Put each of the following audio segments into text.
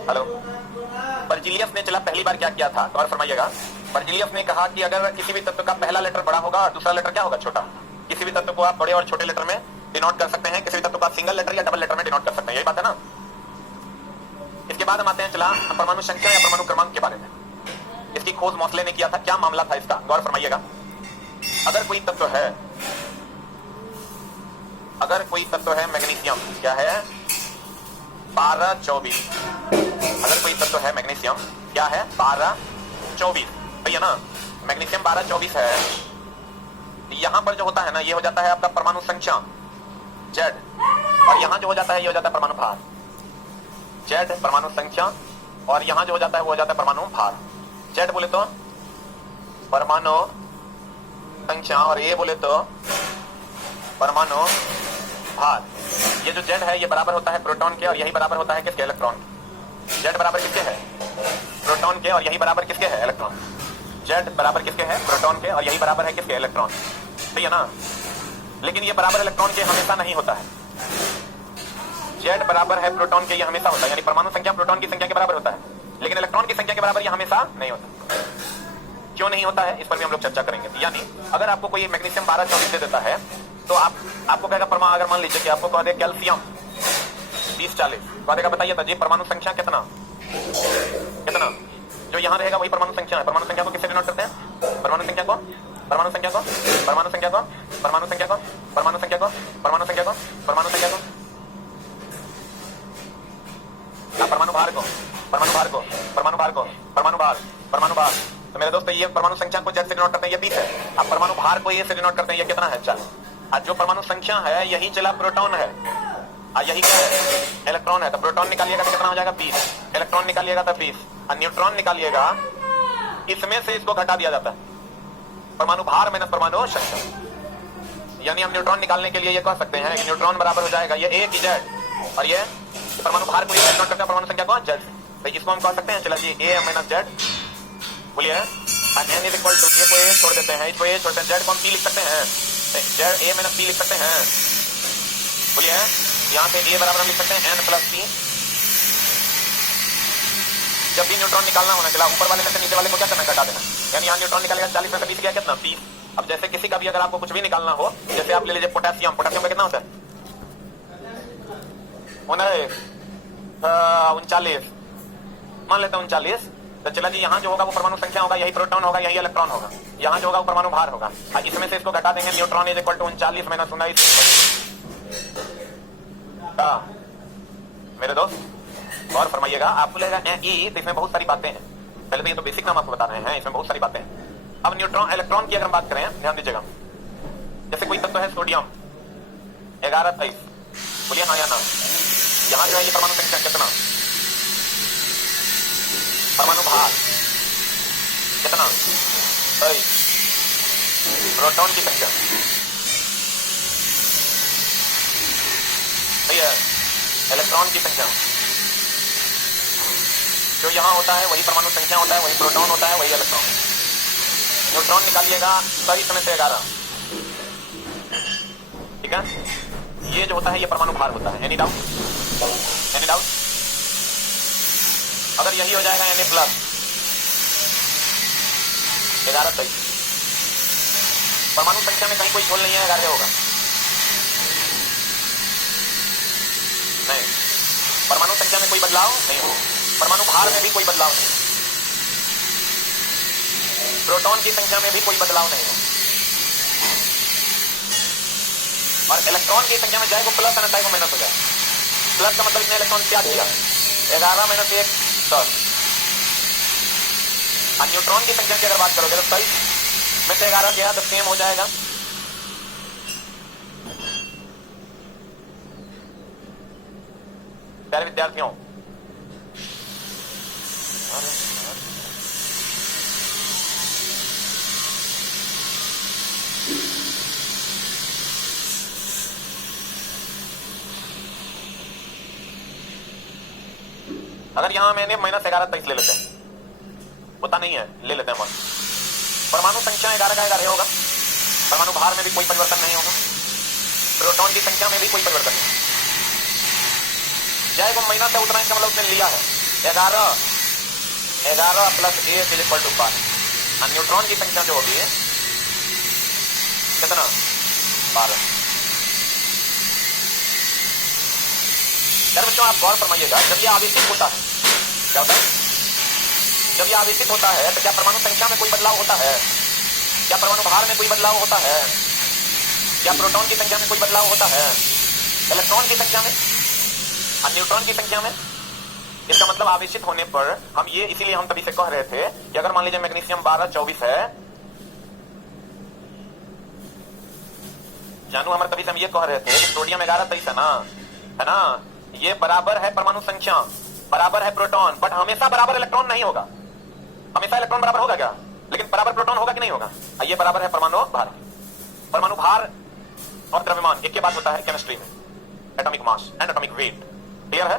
Hello, Berzelius ने चला पहली बार क्या किया था, गौर फरमाइएगा। बर्जीलियस ने कहा कि अगर किसी भी तत्व का पहला लेटर बड़ा होगा और दूसरा लेटर क्या होगा, छोटा। किसी भी तत्व को आप बड़े और छोटे लेटर में डिनोट कर सकते हैं, किसी भी तत्व को आप सिंगल लेटर या डबल लेटर में डिनोट कर सकते हैं, यही बात है ना। इसके बाद हम आते हैं चला परमाणु संख्या या परमाणु क्रमांक के बारे में। इसकी खोज मोसले ने किया था। क्या मामला था इसका, गौर फरमाइएगा। अगर कोई तत्व है मैग्नीशियम, क्या है, 12-24। अगर कोई तत्व है मैग्नीशियम, क्या है, 12-24, भैया ना। मैग्नीशियम 12-24 है। यहां पर जो होता है ना, ये हो जाता है आपका परमाणु संख्या Z, और यहां जो हो जाता है ये हो जाता है परमाणु भार Z, परमाणु संख्या, और यहां जो हो जाता है वो हो जाता है परमाणु भार। Z बोले तो परमाणु संख्या और A बोले तो परमाणु भार। ये जो Z है ये बराबर होता है प्रोटॉन के, और यही बराबर होता है किसके, इलेक्ट्रॉन। Z बराबर किसके है, प्रोटॉन के, और यही बराबर किसके है, इलेक्ट्रॉन। Z बराबर किसके है, प्रोटॉन के, और यही बराबर है किसके, इलेक्ट्रॉन, सही है ना। लेकिन ये बराबर इलेक्ट्रॉन के हमेशा नहीं होता है। Z बराबर है प्रोटॉन के, ये हमेशा होता है, यानी परमाणु संख्या प्रोटॉन की संख्या के बराबर होता है, लेकिन इलेक्ट्रॉन की संख्या के बराबर ये हमेशा नहीं होता। क्यों नहीं होता है, इस पर भी हम लोग चर्चा करेंगे। यानी अगर आपको कोई मैग्नीशियम 12-24 दे देता है तो आपको कहेगा परमाणु, अगर मान लीजिए कि आपको कह दे कैल्शियम 20-40, कह देगा बताइए तो जी परमाणु संख्या कितना, जो यहाँ रहेगा वही परमाणु संख्या है। परमाणु संख्या को किससे डिनोट करते हैं, परमाणु संख्या को, परमाणु संख्या को, परमाणु संख्या को, परमाणु संख्या को, परमाणु संख्या को, परमाणु संख्या को, परमाणु संख्या को, परमाणु भार को, परमाणु भार को, परमाणु भार को, परमाणु भार, परमाणु भार। तो मेरे दोस्तों ये परमाणु संख्या को Z से डिनोट करते हैं, ये 20 है। अब परमाणु भार को A से डिनोट करते हैं, ये कितना है, 40। आज जो परमाणु संख्या है यही चला प्रोटॉन है, और यही क्या है, इलेक्ट्रॉन है। तो प्रोटॉन निकालिएगा तो कितना हो जाएगा, 20। इलेक्ट्रॉन निकालिएगा तो 20, और न्यूट्रॉन निकालिएगा, इसमें से इसको घटा दिया जाता है, परमाणु भार माइनस परमाणु संख्या। यानी हम न्यूट्रॉन निकालने के लिए ये कह सकते हैं कि न्यूट्रॉन बराबर हो जाएगा ये A की Z, और ये परमाणु भार को डिनोट करते हैं परमाणु संख्या को Z। तो इसको हम कह सकते हैं, चला जी A माइनस Z, बोलिए, n is equal to, A को A छोड़ देते हैं, इसको A छोड़ते हैं, Z को हम P लिख सकते हैं, Z A माइनस P लिख सकते हैं, बोलिए। यहाँ से A बराबर हम लिख सकते हैं n प्लस P। जब भी न्यूट्रॉन निकालना होना, चला ऊपर वाले में से नीचे वाले को क्या करना, घटा देना। यानी यहाँ न्यूट्रॉन निकालेगा 40 में से 20 गया कितना, 30। अब जैसे किसी का भी अगर आपको कुछ भी निकालना हो, जैसे आप ले लीजिए पोटेशियम, पोटेशियम का कितना होता है, 39, मान लेते हैं 39। तो चला जी यहाँ जो होगा वो परमाणु संख्या होगा, यही प्रोटॉन होगा, यही इलेक्ट्रॉन होगा। यहाँ जो होगा वो परमाणु भार होगा, इसमें से इसको घटा देंगे, neutron is equal to 39 minus 19। मेरे दोस्त गौर फरमाइएगा, आपको लगेगा E, तो इसमें बहुत सारी बातें हैं। पहले तो ये तो बेसिक नाम आपको बता रहे हैं, इसमें बहुत सारी बातें हैं। अब न्यूट्रॉन इलेक्ट्रॉन की अगर हम बात करें, ध्यान दीजिएगा। जैसे कोई तत्व है सोडियम 11-23, बोलिए हाँ या ना। यहाँ जो है ये परमाणु संख्या कितना, परमाणु भार कितना, 23। प्रोटॉन की संख्या सही है, इलेक्ट्रॉन की संख्या जो यहाँ होता है वही परमाणु संख्या होता है, वही प्रोटॉन होता है, वही इलेक्ट्रॉन। न्यूट्रॉन निकालिएगा 23 में से 11, ठीक है। ये जो होता है ये परमाणु भार होता है। Any doubt, any doubt. अगर यही हो जाएगा यानी प्लस 11-23, परमाणु संख्या में कहीं कोई झोल नहीं है, 11 होगा नहीं। परमाणु संख्या में कोई बदलाव नहीं हो, परमाणु भार में भी कोई बदलाव नहीं, प्रोटॉन की संख्या में भी कोई बदलाव नहीं हो, और इलेक्ट्रॉन की संख्या में चाहे वो प्लस है ना चाहे वो माइनस हो जाए। प्लस का मतलब इसने इलेक्ट्रॉन त्याग दिया, 11 माइनस 1 10। और न्यूट्रॉन की संख्या की अगर बात करोगे तो 23 में से 11 गया तो सेम हो जाएगा। प्यारे विद्यार्थियों, अगर यहां मैंने -11-23 ले लेते हैं, होता नहीं है, ले लेते हैं हम। परमाणु संख्या 11 का 11 होगा, परमाणु भार में भी कोई परिवर्तन नहीं होगा, प्रोटॉन की संख्या में भी कोई परिवर्तन नहीं। अध्याय को महीना से उतना इसका मतलब उसने लिया है 11 plus A is equal to 12। न्यूट्रॉन की संख्या जो होगी कितना 12। बच्चों आप गौर फरमाइएगा, जब यह आवेशित होता है क्या होता है? जब यह आवेशित होता है तो क्या परमाणु संख्या में कोई बदलाव होता है? क्या परमाणु भार में कोई बदलाव होता है? क्या प्रोटॉन की संख्या में कोई बदलाव होता है? इलेक्ट्रॉन की संख्या में और न्यूट्रॉन की संख्या में? इसका मतलब आवेशित होने पर हम ये, इसीलिए हम तभी से कह रहे थे कि अगर मान लीजिए मैग्नीशियम 12-24 है, जानू हमारे तभी से हम ये कह रहे थे कि सोडियम 11-23 है ना, ये बराबर है परमाणु संख्या, बराबर है प्रोटॉन, बट हमेशा बराबर इलेक्ट्रॉन नहीं होगा। हमेशा इलेक्ट्रॉन बराबर होगा क्या? लेकिन बराबर प्रोटॉन होगा कि नहीं होगा? ये बराबर है परमाणु भार। परमाणु भार और द्रव्यमान एक के बाद होता है केमिस्ट्री में, atomic mass and atomic weight. Clear है?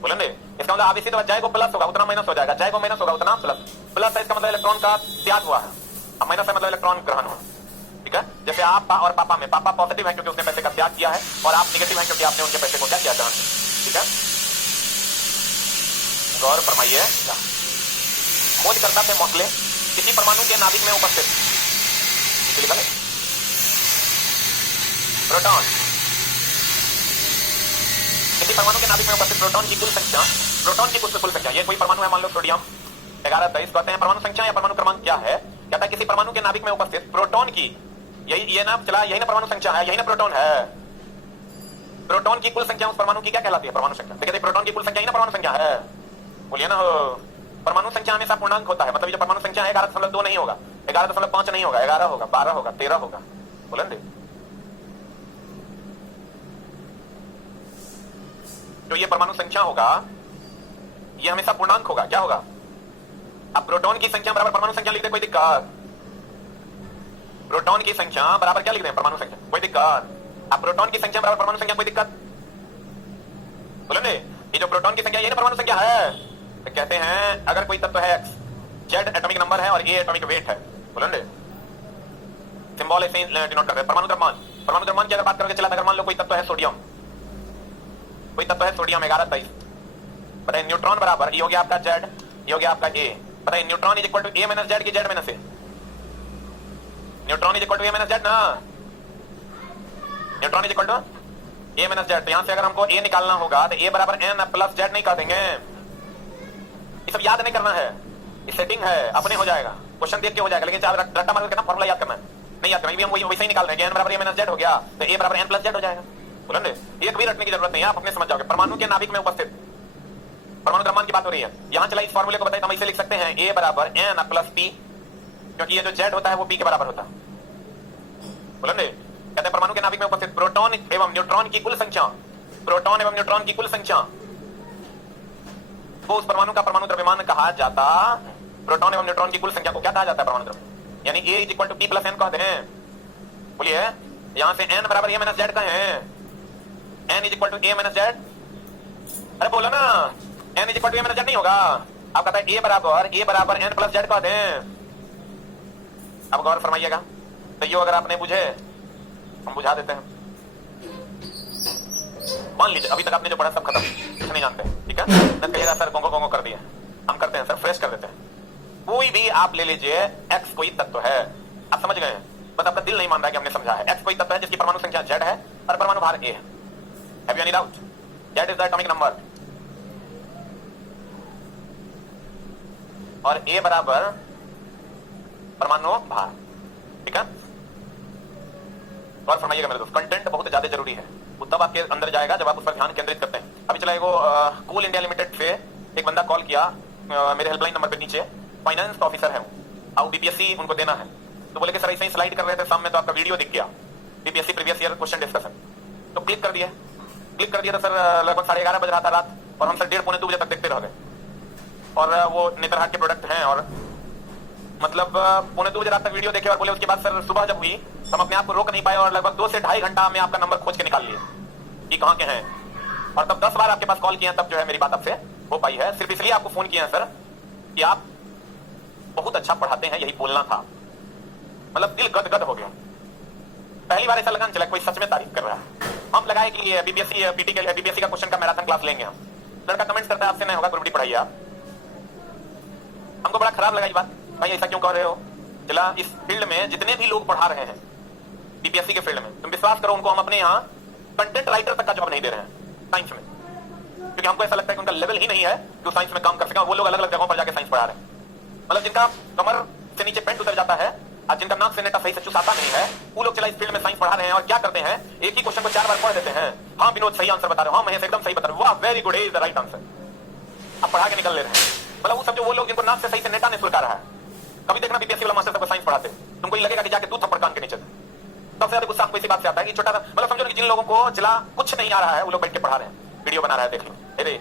बोलेंगे इसका मतलब आवेशित अध्याय को प्लस होगा उतना माइनस हो जाएगा, अध्याय को माइनस होगा उतना प्लस। प्लस है इसका मतलब इलेक्ट्रॉन का त्याग हुआ है, अब माइनस है मतलब इलेक्ट्रॉन ग्रहण हुआ। ठीक है? जैसे आप और पापा में, पापा पॉजिटिव है क्योंकि उसने पैसे का त्याग किया है, और आप नेगेटिव है क्योंकि आपने उनके पैसे को क्या किया ग्रहण। ठीक है? गौर फरमाइए, खोजकर्ता थे मोस्ले किसी परमाणु के नाभिक में उपस्थित प्रोटॉन, किसी परमाणु के नाभिक में उपस्थित प्रोटॉन की कुल संख्या, प्रोटॉन की कुल संख्या, ये कोई परमाणु है मान लो सोडियम 11-23, कहते हैं परमाणु संख्या या परमाणु क्रमांक क्या है? कहता है किसी परमाणु के नाभिक में उपस्थित प्रोटॉन की, यही ना चला, यही ना परमाणु संख्या है, यही ना प्रोटॉन है। प्रोटॉन की कुल संख्या उस परमाणु की क्या कहलाती है? परमाणु संख्या। कहते हैं प्रोटॉन की कुल संख्या ही ना परमाणु संख्या है। बोलिए ना, परमाणु संख्या हमेशा पूर्णांक होता है, मतलब जो परमाणु संख्या है 11.2 नहीं होगा, 11.5 नहीं होगा, 11 होगा, 12 होगा, 13 होगा। बोलेंगे जो ये परमाणु संख्या होगा ये हमेशा पूर्णांक होगा। क्या होगा? अब प्रोटॉन की संख्या बराबर परमाणु संख्या लिख दे, कोई दिक्कत? प्रोटॉन की संख्या बराबर क्या लिख दे? परमाणु संख्या, कोई दिक्कत? अब प्रोटॉन की संख्या बराबर परमाणु संख्या, कोई दिक्कत? बोलेंगे ये जो प्रोटॉन की संख्या ये ना परमाणु संख्या है। तो कहते हैं अगर कोई तत्व है x, z एटॉमिक नंबर है और a एटॉमिक वेट है, बोलेंगे सिंबल ऐसे डिनोट कर रहे हैं। परमाणु द्रव्यमान, परमाणु द्रव्यमान की अगर बात करके चला, अगर मान लो कोई तत्व है सोडियम, कोई तत्व है सोडियम 11-23, बताइए न्यूट्रॉन बराबर ये हो गया आपका z, ये हो गया आपका a। बताइए neutron is equal to a minus z की z minus a। Neutron is equal to a minus z ना, neutron is equal to a minus z। तो यहां से अगर हमको a निकालना होगा तो a बराबर n प्लस z नहीं कह देंगे। ये सब याद नहीं करना है, ये सेटिंग है, अपने हो जाएगा, क्वेश्चन देख के हो जाएगा, लेकिन रट्टा मार के फॉर्मूला याद करना है, नहीं याद करना। हम वैसे ही निकाल रहे हैं, n बराबर a माइनस z हो गया तो a बराबर n प्लस z हो जाएगा। बोलेंगे एक भी रटने की जरूरत नहीं है, आप अपने समझ जाओगे। परमाणु के नाभिक में उपस्थित परमाणु द्रव्यमान की बात हो रही है, यहां चला इस फॉर्मूले को बताइए, हम इसे लिख सकते हैं a बराबर n प्लस p, क्योंकि ये जो z होता है वो p के बराबर होता है। बोलेंगे कहते हैं परमाणु के नाभिक में उपस्थित प्रोटॉन एवं न्यूट्रॉन की कुल संख्या, प्रोटॉन एवं न्यूट्रॉन की कुल संख्या को उस परमाणु का परमाणु द्रव्यमान कहा जाता। प्रोटॉन एवं न्यूट्रॉन की कुल संख्या को क्या कहा जाता है? परमाणु द्रव्यमान। यानी a is equal to p plus n कहते हैं। बोलिए यहां से n बराबर a माइनस z का है, n is equal to a minus z। अरे बोलो ना, n is equal to a minus z नहीं होगा, आप कहता है a बराबर n प्लस z कहते हैं। अब गौर फरमाइएगा, तो ये अगर आपने बुझे हम बुझा देते हैं। मान लीजिए अभी तक आपने जो पढ़ा सब खत्म, कुछ नहीं जानते, ठीक है? न कहिएगा सर कोंगो कोंगो कर दिए, हम करते हैं सर, फ्रेश कर देते हैं। कोई भी आप ले लीजिए, x कोई तत्व है, आप समझ गए, बस आपका दिल नहीं मान रहा कि हमने समझा है। x कोई तत्व है जिसकी परमाणु संख्या z है और परमाणु भार a है। Have you any doubt? z is the atomic number और a बराबर परमाणु भार। ठीक है? और फरमाइएगा मेरे दोस्त, कंटेंट बहुत ज्यादा जरूरी है, वो तब आपके अंदर जाएगा जब आप उस पर ध्यान केंद्रित करते हैं। अभी चला एगो कूल इंडिया लिमिटेड से एक बंदा कॉल किया, मेरे हेल्पलाइन नंबर पे नीचे, फाइनेंस ऑफिसर है और बीपीएससी उनको देना है, तो बोले कि सर ऐसे ही स्लाइड कर रहे थे सामने तो आपका वीडियो दिख गया, BPSC previous year question discussion, तो क्लिक कर दिया तो सर लगभग 11:30 बज रहा था रात, और हम सर 1:30-2 बजे तक देखते रह गए। और वो नेतरहाट के प्रोडक्ट हैं, और मतलब 1:45 बजे रात तक वीडियो देखे और बोले उसके बाद सर सुबह जब हुई हम अपने आप को रोक नहीं पाए और लगभग 2 से 2.5 घंटा में आपका नंबर खोज के निकाल लिए कि कहाँ के हैं, और तब 10 बार आपके पास कॉल किए हैं, तब जो है मेरी बात आपसे हो पाई है। सिर्फ इसलिए आपको फोन किया है सर कि आप बहुत अच्छा पढ़ाते हैं, यही बोलना था। मतलब दिल गदगद हो गया, पहली बार ऐसा लगा चला कोई सच में तारीफ कर रहा है। हम लगाए कि बीपीएससी पीटी के बीपीएससी का क्वेश्चन का मैराथन क्लास लेंगे हम, लड़का कमेंट्स करता है आपसे नहीं होगा, ग्रुप डी पढ़ाइए आप। हमको बड़ा खराब लगा ये बात, भाई ऐसा क्यों कह रहे हो? चला इस फील्ड में जितने भी लोग पढ़ा रहे हैं बीपीएससी के फील्ड में, तुम विश्वास करो उनको हम अपने यहाँ कंटेंट राइटर तक का जॉब नहीं दे रहे हैं साइंस में, क्योंकि हमको ऐसा लगता है कि उनका लेवल ही नहीं है कि वो साइंस में काम कर सके। वो लोग अलग अलग जगहों पर जाके साइंस पढ़ा रहे हैं, मतलब जिनका कमर से नीचे पेंट उतर जाता है और जिनका नाक से नेटा सही से चुसाता नहीं है, वो लोग चला इस फील्ड में साइंस पढ़ा रहे हैं। और क्या करते हैं, एक ही क्वेश्चन को 4 बार पढ़ देते हैं। हाँ विनोद सही आंसर बता रहे हो, हाँ महेश एकदम सही बता रहे हो, वाह very good, is the right answer. अब पढ़ा के निकल ले रहे हैं। मतलब वो सब जो वो लोग जिनको नाक से सही से नेटा नहीं सुलगा रहा है, कभी देखना बीपीएससी वाला मास्टर सबको साइंस पढ़ाते, तुमको ये लगेगा कि जाके 2 थप्पड़ कान के नीचे। सबसे ज्यादा गुस्सा आपको इसी बात से आता है कि छोटा सा, मतलब समझो कि जिन लोगों को चला कुछ नहीं आ रहा है वो लोग बैठ के पढ़ा रहे हैं, वीडियो बना रहा है, देख लो। अरे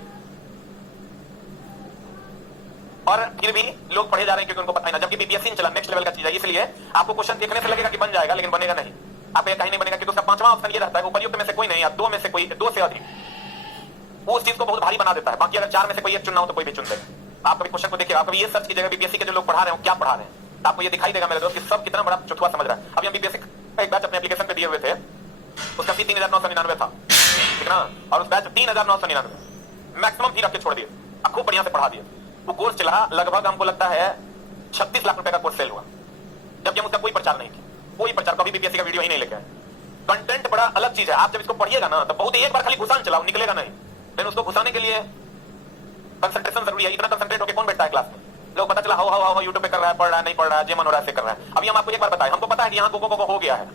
और फिर भी लोग पढ़े जा रहे हैं क्योंकि उनको पता ही ना, जबकि बीपीएससी चला नेक्स्ट लेवल का चीज है। इसलिए आपको क्वेश्चन देखने से लगेगा कि बन जाएगा, लेकिन बनेगा नहीं। आप ये कहीं नहीं बनेगा, क्योंकि उसका 5वां ऑप्शन ये रहता है उपयुक्त में से कोई नहीं या 2 में से कोई, 2 से अधिक, वो उस चीज को बहुत भारी बना देता है। बाकी अगर 4 में से कोई एक चुनना हो तो कोई भी चुन देगा। आप कभी क्वेश्चन को देखिए, आप कभी ये सर्च कीजिएगा बीपीएससी के जो लोग पढ़ा रहे हो क्या पढ़ा रहे हैं, आपको ये दिखाई देगा मेरे दोस्त कि सब कितना बड़ा चुथुआ समझ रहा है। अभी हम बीपीएससी का एक बैच अपने एप्लीकेशन पे दिए हुए थे, उसका फी 3999 था, ठीक ना, और उस बैच 3999 मैक्सिमम फी रख के छोड़ दिए, अब खूब बढ़िया से पढ़ा दिए। वो कोर्स चला लगभग हमको लगता है 36 लाख रुपए का कोर्स सेल हुआ, जबकि हम उसका कोई प्रचार नहीं किया, कोई प्रचार, कभी बीपीएससी का वीडियो ही नहीं लेके आए। कंटेंट बड़ा अलग चीज है, आप जब इसको पढ़िएगा ना तो बहुत एक बार खाली घुसान चलाओ, निकलेगा नहीं। लेकिन उसको घुसाने के लिए कंसंट्रेशन जरूरी है। इतना कंसंट्रेट होकर कौन बैठता है क्लास में? लोग पता चला हाउ यूट्यूब पे कर रहा है, पढ़ रहा है, नहीं पढ़ रहा है, जे मन हो रहा है से कर रहा है। अभी हम आपको एक बार बताएं, हमको पता है कि यहाँ को हो गया है।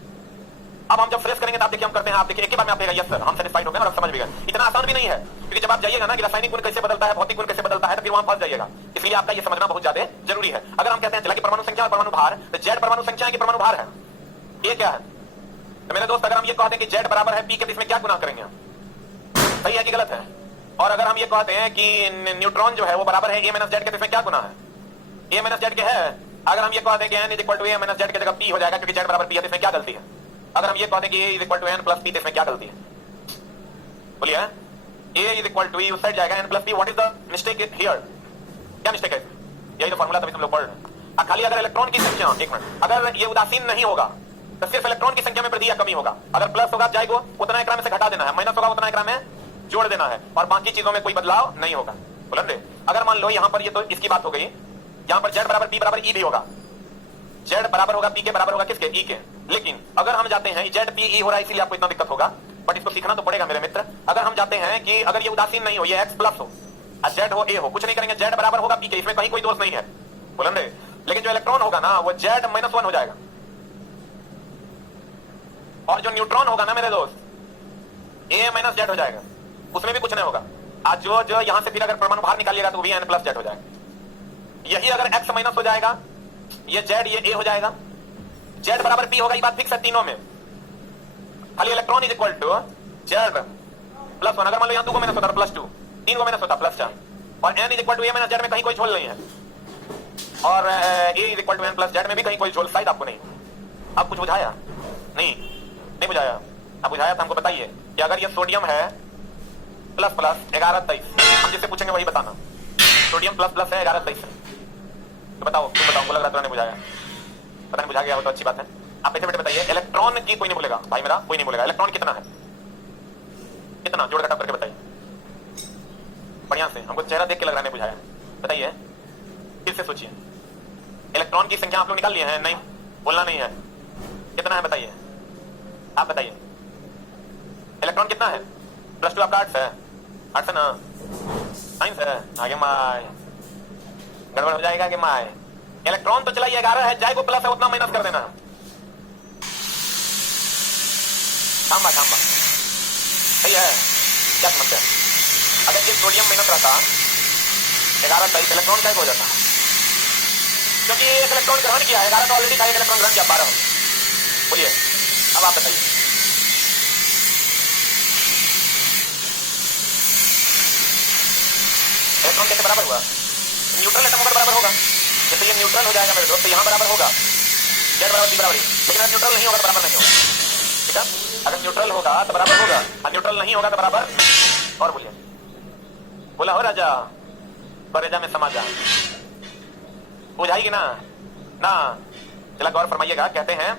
अब हम जब फ्रेश करेंगे तो आप देखिए हम करते हैं, आप देखिए एक ही बार में आप देगा यस सर हम सेटिस्फाइड हो गए और आप समझ भी गए। इतना आसान भी नहीं है, क्योंकि जब आप जाइएगा ना कि रासायनिक गुण कैसे बदलता है, भौतिक गुण कैसे बदलता है, तो फिर वहां फंस जाइएगा। इसलिए आपका ये समझना बहुत ज्यादा जरूरी है। अगर हम कहते हैं चला कि परमाणु संख्या और परमाणु भार, तो जेड परमाणु संख्या है कि परमाणु भार है, ये क्या है? तो मेरे दोस्त अगर हम ये कहते हैं कि जेड बराबर है पी के, इसमें क्या गुना करेंगे? सही है कि गलत है? और अगर हम ये कहते हैं कि न्यूट्रॉन जो है वो बराबर है ए माइनस जेड के, इसमें क्या गुना है? ए माइनस जेड के है। अगर हम ये कहते हैं कि N is equal to A minus Z की जगह पी हो जाएगा, क्योंकि जेड बराबर पी है, इसमें क्या गलती है? अगर हम ये कहते हैं कि A is equal to N plus P, इसमें क्या गलती है? बोलिए। A is equal to E उस साइड जाएगा, N plus P, what is the mistake here? क्या मिस्टेक है? यही तो फॉर्मूला तभी तुम लोग पढ़ रहे। खाली अगर इलेक्ट्रॉन की संख्या, एक मिनट, अगर ये उदासीन नहीं होगा तो सिर्फ इलेक्ट्रॉन की संख्या में वृद्धि या कमी होगा। अगर प्लस होगा जाएगा उतना एकरा में से घटा देना है, माइनस होगा उतना एकरा में जोड़ देना है, और बाकी चीजों में कोई बदलाव नहीं होगा। बोलेंगे अगर मान लो यहां पर ये तो इसकी बात हो गई, यहां पर जेड बराबर पी बराबर ई भी होगा, जेड बराबर होगा पी के बराबर होगा किसके? ई के। लेकिन अगर हम जाते हैं जेड पी ई हो रहा है इसीलिए आपको इतना दिक्कत होगा, बट इसको सीखना तो पड़ेगा मेरे मित्र। अगर हम जाते हैं कि अगर ये उदासीन नहीं हो, ये एक्स प्लस हो और जेड हो ए हो, कुछ नहीं करेंगे, जेड बराबर होगा पी के, इसमें कहीं कोई दोष नहीं है, बोलेंगे। लेकिन जो इलेक्ट्रॉन होगा ना वो जेड माइनस 1 हो जाएगा, और जो न्यूट्रॉन होगा ना मेरे दोस्त ए माइनस जेड हो जाएगा, उसमें भी कुछ नहीं होगा। आज जो यहां से फिर अगर परमाणु बाहर निकालिएगा तो वो भी एन प्लस जेड हो जाएगा। यही अगर एक्स माइनस हो जाएगा, ये जेड ये ए हो जाएगा, जेड बराबर पी होगा, ये बात फिक्स है तीनों में। खाली electron is equal to Z plus 1। अगर मान लो यहां 2 को माइनस होता प्लस 2, 3 को माइनस होता प्लस 4, और N is equal to A minus Z में कहीं कोई झोल नहीं है, और A is equal to N plus Z में भी कहीं कोई झोल शायद आपको नहीं। आप कुछ बुझाया? नहीं बुझाया? आप बुझाया तो हमको बताइए कि अगर ये सोडियम है प्लस प्लस 1123, हम जिससे पूछेंगे वही बताना, सोडियम प्लस प्लस है 1123 तो बताओ, तुम बताओ, मुझे लग रहा है नहीं बुझाया, पता नहीं बुझा गया हो तो अच्छी बात है। आप बैठे बैठे बताइए, इलेक्ट्रॉन की कोई नहीं बोलेगा भाई मेरा, कोई नहीं बोलेगा इलेक्ट्रॉन कितना है, कितना जोड़ घटा करके बताइए बढ़िया से, हमको चेहरा देख के लग रहा है नहीं बुझाया। बताइए फिर से सोचिए, इलेक्ट्रॉन की संख्या आप लोग निकाल लिए हैं? नहीं, बोलना नहीं है, कितना है बताइए, आप बताइए इलेक्ट्रॉन कितना है? प्लस 2 आपका आर्ट्स है, आर्ट्स है ना, साइंस है, आगे माए गड़बड़ हो जाएगा कि माए। इलेक्ट्रॉन तो चलाइए 11 है, जाए को प्लस है उतना माइनस कर देना। थांबा सही है, क्या समझते हैं? अगर ये सोडियम माइनस रहता 11 इलेक्ट्रॉन क्या हो जाता, क्योंकि एक इलेक्ट्रॉन ग्रहण किया है, 11 तो ऑलरेडी था, एक इलेक्ट्रॉन ग्रहण किया 12 हो। बोलिए अब आप बताइए, इलेक्ट्रॉन कैसे बराबर हुआ? न्यूट्रल एटम होकर बराबर होगा, जैसे ये न्यूट्रल हो जाएगा मेरे दोस्त, तो यहाँ बराबर होगा जेड बराबर बी बराबर। लेकिन अगर न्यूट्रल नहीं होगा तो बराबर नहीं होगा, ठीक है? अगर न्यूट्रल होगा तो बराबर होगा, और न्यूट्रल नहीं होगा तो बराबर। और बोलिए, बोला हो राजा बरेजा में समा जा, बुझाएगी ना? ना चला गौर फरमाइएगा। कहते हैं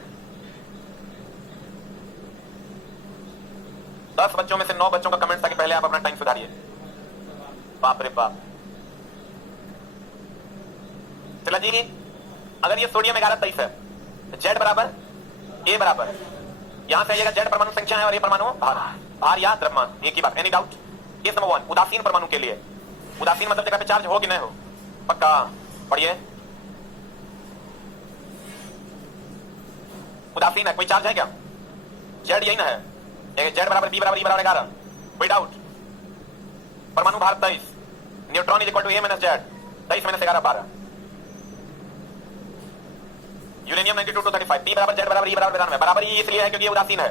10 बच्चों में से 9 बच्चों का कमेंट था कि पहले आप अपना टाइम सुधारिए। बाप रे बाप। चला जी, अगर ये सोडियम 1123 है, जेड बराबर ए बराबर, यहां से आइएगा जेड परमाणु संख्या है और ये परमाणु भार, भार या द्रव्यमान, एक ही बात। Any doubt? केस नंबर 1 उदासीन परमाणु के लिए, उदासीन मतलब जगह पे चार्ज हो कि नहीं हो, पक्का पढ़िए। उदासीन है, कोई चार्ज है क्या? जेड यही ना है, जेड बराबर बी बराबर ई बराबर 11, कोई डाउट? परमाणु भार 23, neutron is equal to A minus Z, 23 minus 11 12। Uranium 92 to 35, P बराबर जेड बराबर ई बराबर 92, बराबर ई इसलिए है क्योंकि ये उदासीन है।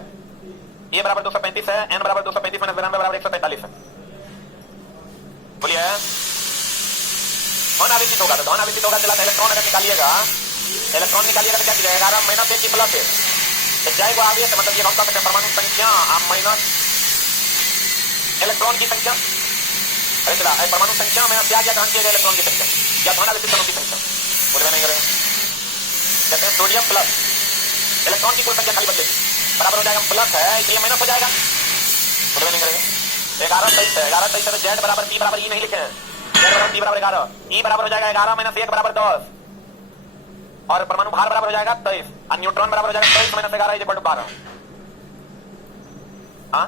ए बराबर 235 है, एन बराबर 235 माइनस 92 बराबर 143 है। बोलिए धन आवेशित होगा, तो धन आवेशित होगा चला, इलेक्ट्रॉन अगर निकालिएगा, इलेक्ट्रॉन निकालिएगा तो क्या कीजिएगा, 11 माइनस 1 की प्लस है, तो जाएगा आगे, तो मतलब ये कौन सा परमाणु संख्या आप माइनस इलेक्ट्रॉन की संख्या, अरे चला परमाणु संख्या में क्या क्या ग्रहण किया गया, इलेक्ट्रॉन की संख्या या धन आवेशित कणों की संख्या, बोले नहीं करेंगे। कहते हैं सोडियम प्लस, इलेक्ट्रॉन की कुल संख्या खाली बदलेगी, बराबर हो जाएगा प्लस है इसलिए माइनस हो जाएगा, बोले नहीं करेंगे। 11 23 है, 11 23 है तो जेड बराबर पी बराबर ई नहीं लिखे हैं, जेड बराबर पी बराबर 11, ई बराबर हो जाएगा 11 माइनस 1 बराबर 10, और परमाणु भार बराबर हो जाएगा 23, और न्यूट्रॉन बराबर हो जाएगा 23 माइनस 11 इज इक्वल टू 12। हाँ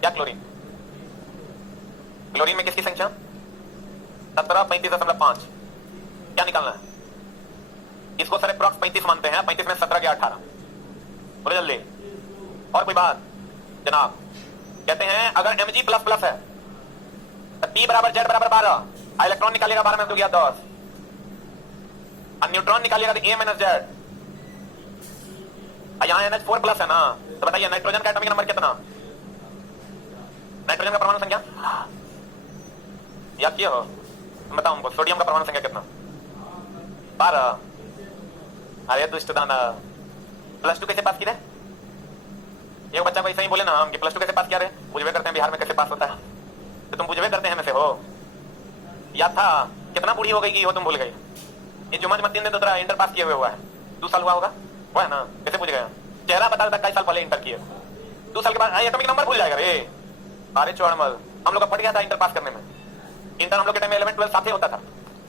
क्या क्लोरीन, क्लोरीन में किसकी संख्या 17 35.5, क्या निकालना है इसको सर अप्रॉक्स 35 मानते हैं, 35 में 17 गया 18, बोले जल्दी। और कोई बात जनाब, कहते हैं अगर Mg प्लस प्लस है तो P बराबर जेड बराबर 12, इलेक्ट्रॉन निकालिएगा 12 में तो गया 10, और न्यूट्रॉन निकालिएगा तो A माइनस जेड, यहाँ NH4 प्लस है ना, तो बताइए नाइट्रोजन का एटॉमिक नंबर कितना, नाइट्रोजन का परमाणु संख्या याद किए हो, बताओ हमको। सोडियम का परमाणु संख्या कितना 12। अरे दुष्ट दाना, प्लस 2 कैसे पास किया? एक बच्चा को ऐसे ही बोले ना हम कि प्लस 2 कैसे पास किया रे, बुझवे करते हैं बिहार में कैसे पास होता है, तो तुम बुझवे करते हैं में से हो, याद था? कितना बूढ़ी हो गई कि हो तुम भूल गई? ये जुम्मन मतीन ने तो तेरा इंटर पास किए हुए हुआ है, 2 साल हुआ होगा, हुआ है ना, कैसे पूछ गया? चेहरा बता देता कई साल पहले इंटर किए, 2 साल के बाद एटॉमिक नंबर भूल जाएगा रे। अरे चौड़मल, हम लोग का फट गया था इंटर पास करने में, इंटर हम लोग के टाइम में 11 12 साथ ही होता था,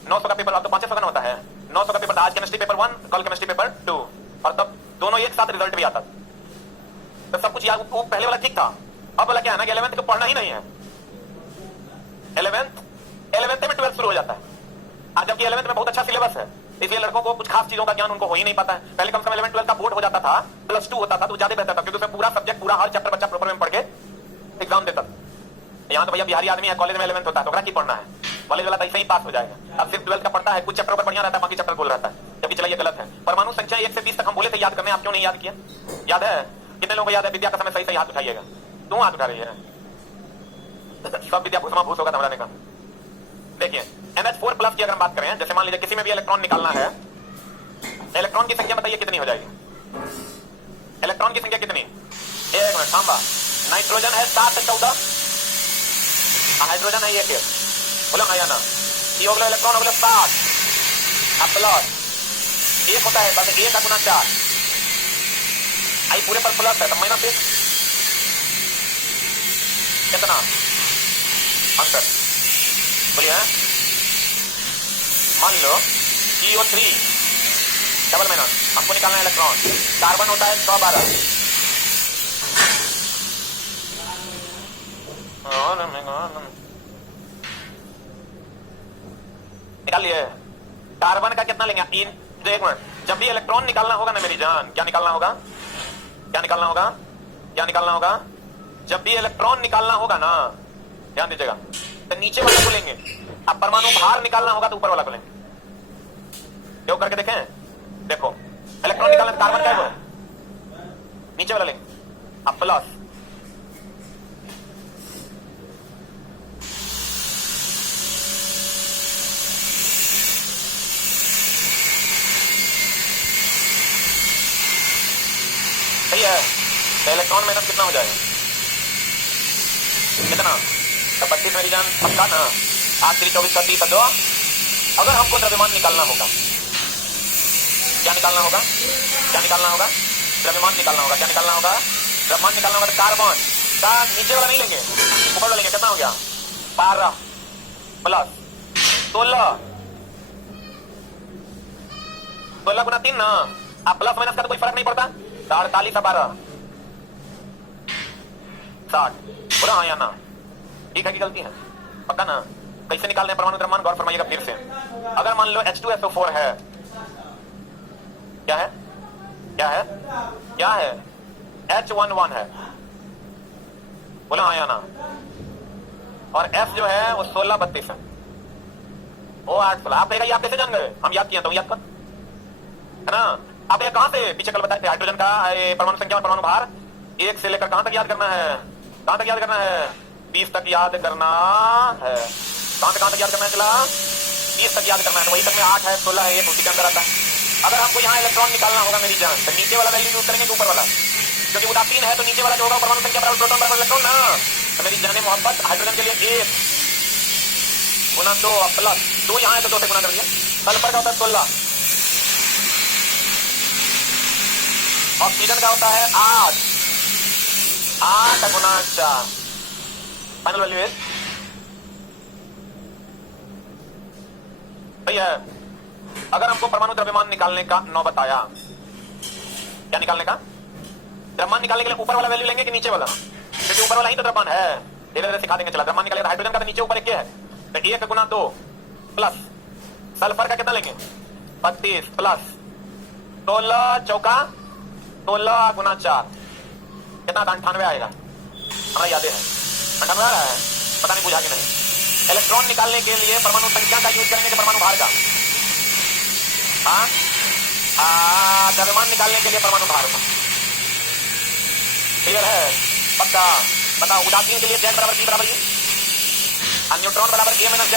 900 का पेपर, अब तो 500 का होता है, 900 का पेपर, आज केमिस्ट्री पेपर 1 कल केमिस्ट्री पेपर 2, और तब दोनों एक साथ रिजल्ट भी आता, तो सब कुछ याद, वो पहले वाला ठीक था, अब वाला क्या है ना कि 11th को पढ़ना ही नहीं है, 11th में 12th शुरू हो जाता है, और जबकि 11th में बहुत अच्छा सिलेबस है, इसलिए लड़कों को कुछ खास चीजों का ज्ञान उनको हो ही नहीं पाता है। पहले कम से कम 11 12 का बोर्ड हो जाता था, +2 होता था तो ज्यादा बेहतर था, क्योंकि उसमें पूरा सब्जेक्ट, पूरा हर चैप्टर बच्चा प्रॉपर में पढ़ के एग्जाम देता था। यहाँ तो भैया बिहारी आदमी है, कॉलेज में 11th होता है तो की पढ़ना है, कॉलेज वाला तो ऐसे ही पास हो जाएगा, अब सिर्फ 12th का पढ़ता है, कुछ चैप्टर पर बढ़िया रहता है, बाकी चैप्टर बोल रहता है, जबकि चला ये गलत है। परमाणु संख्या 1 से 20 तक हम बोले थे याद करने, आप क्यों नहीं याद किया? याद है? कितने लोगों को याद है? विद्या का समय सही सही हाथ उठाइएगा, तू हाथ उठा रही है, सब विद्या भूसमा भूस होगा तुम्हारा का। देखिए NH4 प्लस की अगर हम बात करें, जैसे मान लीजिए किसी में भी इलेक्ट्रॉन निकालना है, इलेक्ट्रॉन की संख्या बताइए कितनी हो जाएगी? इलेक्ट्रॉन की संख्या कितनी? एक मिनट सांबा, नाइट्रोजन है 7 से 14, हाइड्रोजन है 1 बोलो हाँ या ना, ये हो गया इलेक्ट्रॉन हो गया 7 प्लस 1 होता है, बस 1 का गुना 4, आई पूरे पर प्लस है तो -1 कितना आंसर बोलिए। मान लो CO3 डबल माइनस, हमको निकालना है इलेक्ट्रॉन, कार्बन होता है 6 12, निकाल लिए। कार्बन का कितना लेंगे? एक मिनट, जब भी इलेक्ट्रॉन निकालना होगा ना मेरी जान, क्या निकालना होगा? क्या निकालना होगा? क्या निकालना होगा? जब भी इलेक्ट्रॉन निकालना होगा ना, ध्यान दीजिएगा, तो नीचे वाला को लेंगे, अब परमाणु भार निकालना होगा तो ऊपर वाला को लेंगे। क्यों करके देखें, देखो इलेक्ट्रॉन निकालना कार्बन का है वो, नीचे वाला लेंगे, अब प्लस, सही है, तो इलेक्ट्रॉन माइनस कितना हो जाएगा? कितना? तो 32 मेरी जान, पक्का ना? 8 3 24 का 30 दो। अगर हमको द्रव्यमान निकालना होगा, क्या निकालना होगा? क्या निकालना होगा? द्रव्यमान निकालना होगा। क्या निकालना होगा? द्रव्यमान निकालना होगा। तो कार्बन का नीचे वाला नहीं लेंगे, ऊपर वाला लेंगे। कितना हो गया? 12। प्लस 16 गुना 3 ना, आप प्लस माइनस का तो कोई फर्क नहीं पड़ता। 48 और 12 60। बोला हाँ या ना? ठीक है कि गलती है? पक्का ना? कैसे निकालने परमाणु द्रव्यमान, गौर फरमाइएगा फिर से। अगर मान लो H2SO4 है, क्या है, क्या है, क्या है, H11 है। बोला हाँ या ना? और F जो है वो 16 32 है, वो 8 16। आप कहेगा आप कैसे जान गए? हम याद किया तो याद कर, है ना? आप ये कहां से पीछे कल बताए थे हाइड्रोजन का परमाणु संख्या और परमाणु भार 1 से लेकर कहां तक याद करना है? कहां तक याद करना है? 20 तक याद करना है। कहां तक याद करना है? चला 20 तक याद करना है। तो वही तक में 8 है, 16 है, 1 उसी के अंदर आता है। अगर हमको यहाँ इलेक्ट्रॉन निकालना होगा मेरी जान, तो नीचे वाला वैल्यू यूज करेंगे कि ऊपर वाला? क्योंकि उदासीन है तो नीचे वाला जो होगा परमाणु संख्या बराबर प्रोटॉन बराबर इलेक्ट्रॉन ना। तो मेरी जाने मोहब्बत हाइड्रोजन के लिए 1 गुना 2 प्लस 2 यहाँ है तो 2 से गुना कर दिया। सल्फर का होता है 16, ऑक्सीजन का होता है 8 गुना 4। फाइनल वैल्यू है भैया। अगर हमको परमाणु द्रव्यमान निकालने का नौबत आया, क्या निकालने का? द्रव्यमान निकालने के लिए ऊपर वाला वैल्यू लेंगे कि नीचे वाला? क्योंकि ऊपर वाला ही तो द्रव्यमान है। धीरे धीरे सिखा देंगे। चला द्रव्यमान निकालेगा, हाइड्रोजन का तो नीचे ऊपर एक है, तो 1 गुना 2 प्लस सल्फर का कितना लेंगे? 32 प्लस 16 चौका 16 गुना 4 कितना? 98 आएगा। हमारा याद है 98 आ रहा है, पता नहीं बुझा कि नहीं। इलेक्ट्रॉन निकालने के लिए परमाणु संख्या का यूज करेंगे कि परमाणु भार का? हाँ, द्रव्यमान निकालने के लिए परमाणु भार का। क्लियर है? पक्का? बताओ। उदासीन के लिए Z बराबर B बराबर E, न्यूट्रॉन बराबर A माइनस Z,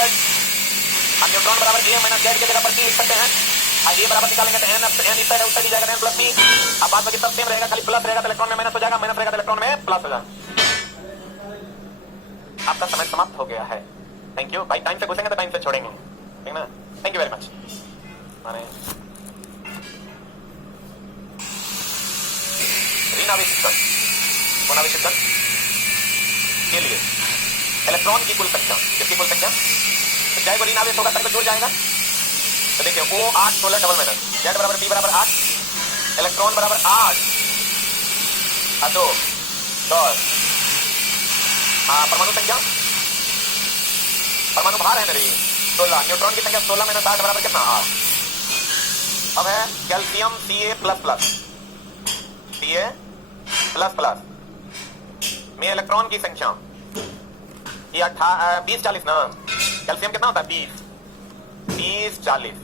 न्यूट्रॉन बराबर A माइनस Z की जगह पर C लिख सकते हैं। A बराबर निकालेंगे तो N इस साइड है, उस साइड जाएगा N प्लस B। अब बाद में सब सेम रहेगा, खाली प्लस रहेगा तो इलेक्ट्रॉन में माइनस हो जाएगा, माइनस रहेगा तो इलेक्ट्रॉन में प्लस हो जाएगा। आपका समय समाप्त हो गया है। थैंक यू भाई। टाइम से घुसेंगे तो टाइम से छोड़ेंगे, ठीक ना? Thank you very much. ऋणावेशित के लिए इलेक्ट्रॉन की कुल संख्या, किसकी कुल संख्या? तो चाहे वो ऋणावेश होगा तब जुड़ जाएगा। तो देखिए वो 8 16 डबल माइनस Z बराबर B बराबर 8, इलेक्ट्रॉन बराबर 8 2 10। परमाणु संख्या, परमाणु भार है मेरी 16, न्यूट्रॉन की संख्या 16 माइनस 8 बराबर कितना? 8। अब है calcium Ca plus plus, Ca plus plus में इलेक्ट्रॉन की संख्या ये 20 40 ना। कैल्शियम कितना होता है? 20 40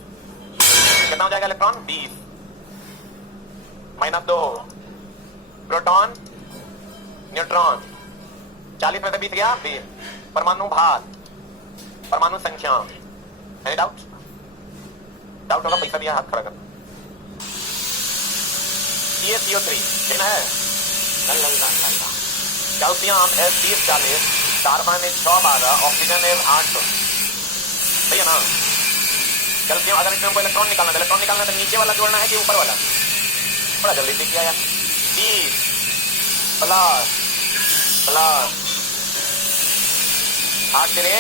कितना हो जाएगा इलेक्ट्रॉन? 20 माइनस 2 प्रोटॉन न्यूट्रॉन 40 में से 20 गया 20। परमाणु भार, परमाणु संख्या। Any doubt? डाउट होगा पैसा दिया हाथ खड़ा कर। ये CO3 कितना है? कैल्शियम है 30 40, कार्बन है 6 12, ऑक्सीजन है 800। सही है ना? कैल्शियम अगर इसमें हमको इलेक्ट्रॉन निकालना है, इलेक्ट्रॉन निकालना तो नीचे वाला जोड़ना है कि ऊपर वाला? बड़ा जल्दी सीख गया यार। 30 प्लस प्लस 8 तेरे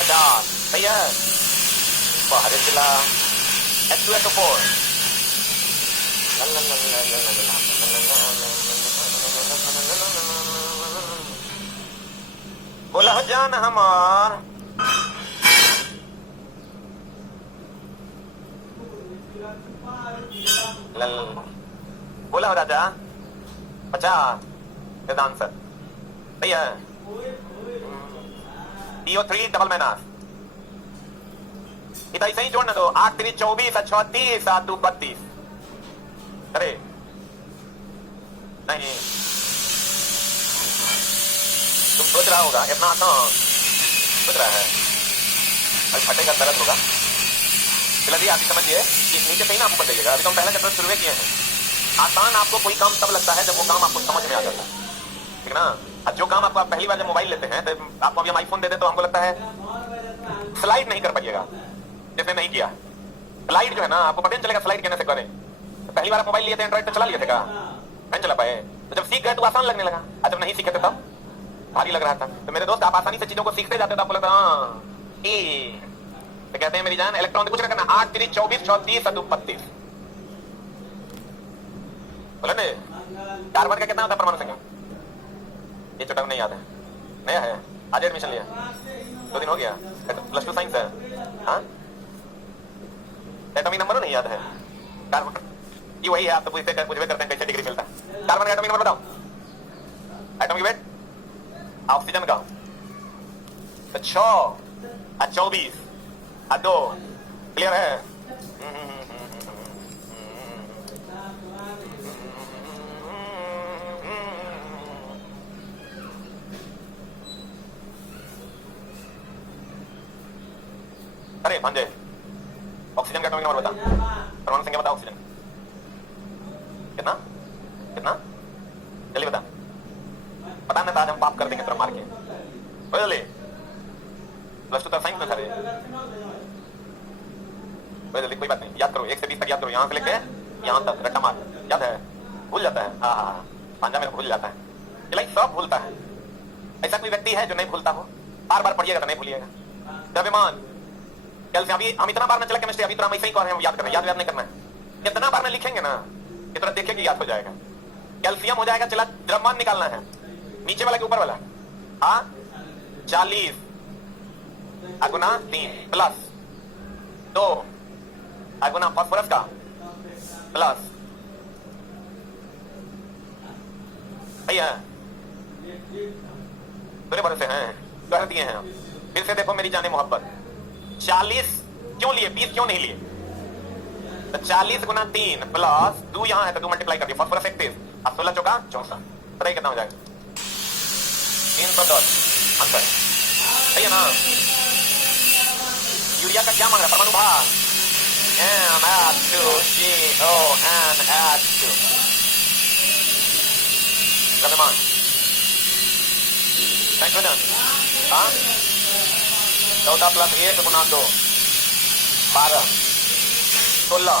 50। सही है? बाहर चला H2SO4 बोला जान हमार बोला हो राजा 50 आंसर सही है। PO3 डबल माइनस इतना सही जोड़ना दो। 8 3 24 36 7 2 32। अरे नहीं तुम सोच रहा होगा इतना आसान सोच रहा है, अभी फटेगा दर्द होगा। चलिए आप समझिए इस नीचे से ही ना आपको बताइएगा। अभी तो हम पहला चैप्टर शुरू किए हैं। आसान आपको कोई काम तब लगता है जब वो काम आपको समझ में आ जाता है, ठीक ना? अब जो काम आपको पहली बार जब मोबाइल लेते हैं तो आपको अभी हम आईफोन दे दे तो हमको लगता है स्लाइड नहीं कर पाइएगा, जिसने नहीं किया स्लाइड जो है ना आपको पता नहीं चलेगा स्लाइड कहने से करें। तो पहली बार मोबाइल लिए थे एंड्रॉइड पे चला लिए थे का नहीं चला पाए, तो जब सीख गए तो आसान लगने लगा। जब नहीं सीखे थे तब भारी लग रहा था। तो मेरे दोस्त आप आसानी से चीजों को सीखते जाते तो आपको लगता हाँ ए, तो कहते हैं मेरी जान इलेक्ट्रॉन कुछ ना करना 8 3 24 34 और 32 बोले ने कार्बन का कितना होता है परमाणु संख्या? ये छोटा नहीं याद है, नया है, आज एडमिशन लिया, 2 दिन हो गया, प्लस 2 साइंस है। हाँ एटॉमिक नंबर नहीं याद है कार्बन, ये वही है। आप तो पूछते करते हैं कैसे डिग्री मिलता है। कार्बन का एटॉमिक नंबर बताओ, एटॉमिक वेट ऑक्सीजन का 6 और 24 और 2 क्लियर है। अरे भांजे ऑक्सीजन का एटॉमिक नंबर बता, परमाणु संख्या बता ऑक्सीजन कितना कितना, जल्दी बता, पता नहीं था आज हम पाप कर देंगे तुरंत मार के। बोले प्लस 2 तक साइंस में था, जल्दी कोई बात नहीं, याद करो 1 से 20 तक याद करो, यहां से लेके यहां तक रट्टा मार, याद है, भूल जाता है। हाँ पांजा में भूल जाता है, लाइक सब भूलता है। ऐसा कोई व्यक्ति है जो नहीं भूलता हो? बार बार पढ़िएगा तो नहीं भूलिएगा। द्रव्यमान कल से अभी हम इतना बार में चला केमिस्ट्री, अभी तो हम ऐसे ही कर रहे हैं, याद करना, याद नहीं करना है। कितना बार में लिखेंगे ना कि तुरंत देखेंगे याद हो जाएगा। कैल्शियम हो जाएगा, चला द्रव्यमान निकालना है, नीचे वाला के ऊपर वाला। हाँ 40 अगुना 3 प्लस 2 अगुना फास्फोरस का प्लस भैया पूरे भरोसे हैं, कर दिए हैं। फिर से देखो मेरी जाने मोहब्बत, 40 क्यों लिए, 20 क्यों नहीं लिए? तो 40 गुना 3 प्लस 2 यहां है तो 2 मल्टीप्लाई कर दिया, फास्फोरस 31 और 16 चौका 64, बताइए कितना हो जाएगा? 310 आंसर सही है ना? यूरिया का क्या मांग रहा है? परमाणु भार NH2CONH2 द्रव्यमान नाइट्रोजन 14 प्लस 1 गुना 2 12 16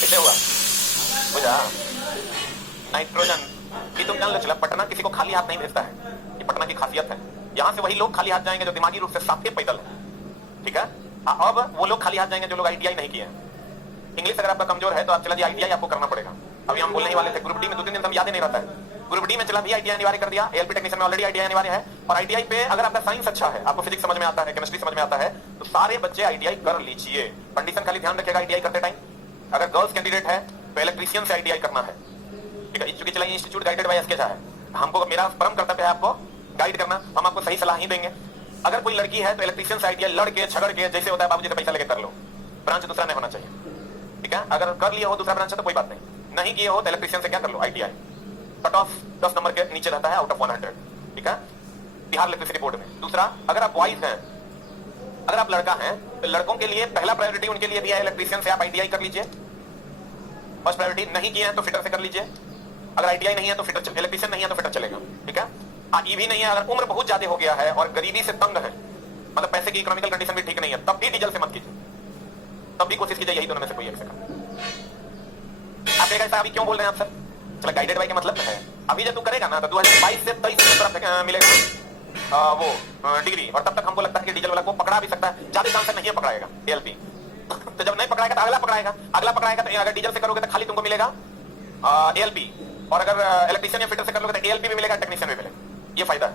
कैसे हुआ बुझा? नाइट्रोजन की तुम जान लो, चला पटना किसी को खाली हाथ नहीं भेजता है, ये पटना की खासियत है। यहां से वही लोग खाली हाथ जाएंगे जो दिमागी रूप से साफे पैदल है, ठीक है? अब वो लोग खाली हाथ जाएंगे जो लोग आईटीआई नहीं किए हैं। इंग्लिश अगर आपका कमजोर है तो आप चला जी आईटीआई आपको करना पड़ेगा। अभी हम बोलने ही वाले थे, ग्रुप डी में 2-3 दिन हम याद ही नहीं रहता है। ग्रुप डी में चला भी आईटीआई अनिवार्य कर दिया, एलपी टेक्नीशियन में ऑलरेडी आईटीआई अनिवार्य है। और आईटीआई पे अगर आपका साइंस अच्छा है, आपको फिजिक्स समझ में आता है, केमिस्ट्री समझ में आता है, तो सारे बच्चे आईटीआई कर लीजिए। कंडीशन खाली ध्यान रखिएगा आईटीआई करते टाइम, अगर गर्ल्स कैंडिडेट है तो इलेक्ट्रीशियन से आईटीआई करना है, ठीक है? चूंकि चला इंस्टीट्यूट गाइडेड बाय एसके है, हमको मेरा परम कर्तव्य है आपको गाइड करना, हम आपको सही सलाह ही देंगे। अगर कोई लड़की है तो इलेक्ट्रीशियन से आईटीआई लड़के झगड़ के जैसे होता है बाबूजी से पैसा लेके कर लो, ब्रांच दूसरा नहीं होना चाहिए, ठीक है? अगर कर लिए हो दूसरा ब्रांच तो कोई बात नहीं किए हो तो इलेक्ट्रीशियन से क्या कर लो आईटीआई। कट ऑफ 10 नंबर के नीचे रहता है आउट ऑफ 100, ठीक है? बिहार इलेक्ट्रिसिटी बोर्ड में। दूसरा, अगर आप बॉयज हैं, अगर आप लड़का हैं तो लड़कों के लिए पहला प्रायोरिटी उनके लिए दिया है इलेक्ट्रीशियन से, आप आईटीआई कर लीजिए। फर्स्ट प्रायोरिटी नहीं किए हैं तो फिटर से कर लीजिए। अगर आईटीआई नहीं है तो फिटर, इलेक्ट्रीशियन नहीं है तो फिटर चलेगा, ठीक है? ये भी नहीं है, अगर उम्र बहुत ज्यादा हो गया है और गरीबी से तंग है, मतलब पैसे की इकोनॉमिकल कंडीशन भी ठीक नहीं है, तब भी डीजल से मत कीजिए, तब भी कोशिश कीजिए यही दोनों में से कोई एक से कर। आप कहेगा अभी क्यों बोल रहे हैं आप सर? चलो गाइडेड बाय का मतलब है अभी जब तू करेगा ना तो 2022 से 23 तरफ मिलेगा वो डिग्री, और तब तक हमको लगता है कि डीजल वाला को पकड़ा भी सकता है, ज्यादा चांस नहीं पकड़ाएगा एलपी। तो जब नहीं पकड़ाएगा तो अगला पकड़ाएगा, तो अगर डीजल से करोगे तो खाली तुमको मिलेगा एलपी, और अगर इलेक्ट्रीशियन या फिटर से कर लोगे तो एलपी भी मिलेगा, टेक्नीशियन भी मिलेगा, ये फायदा है।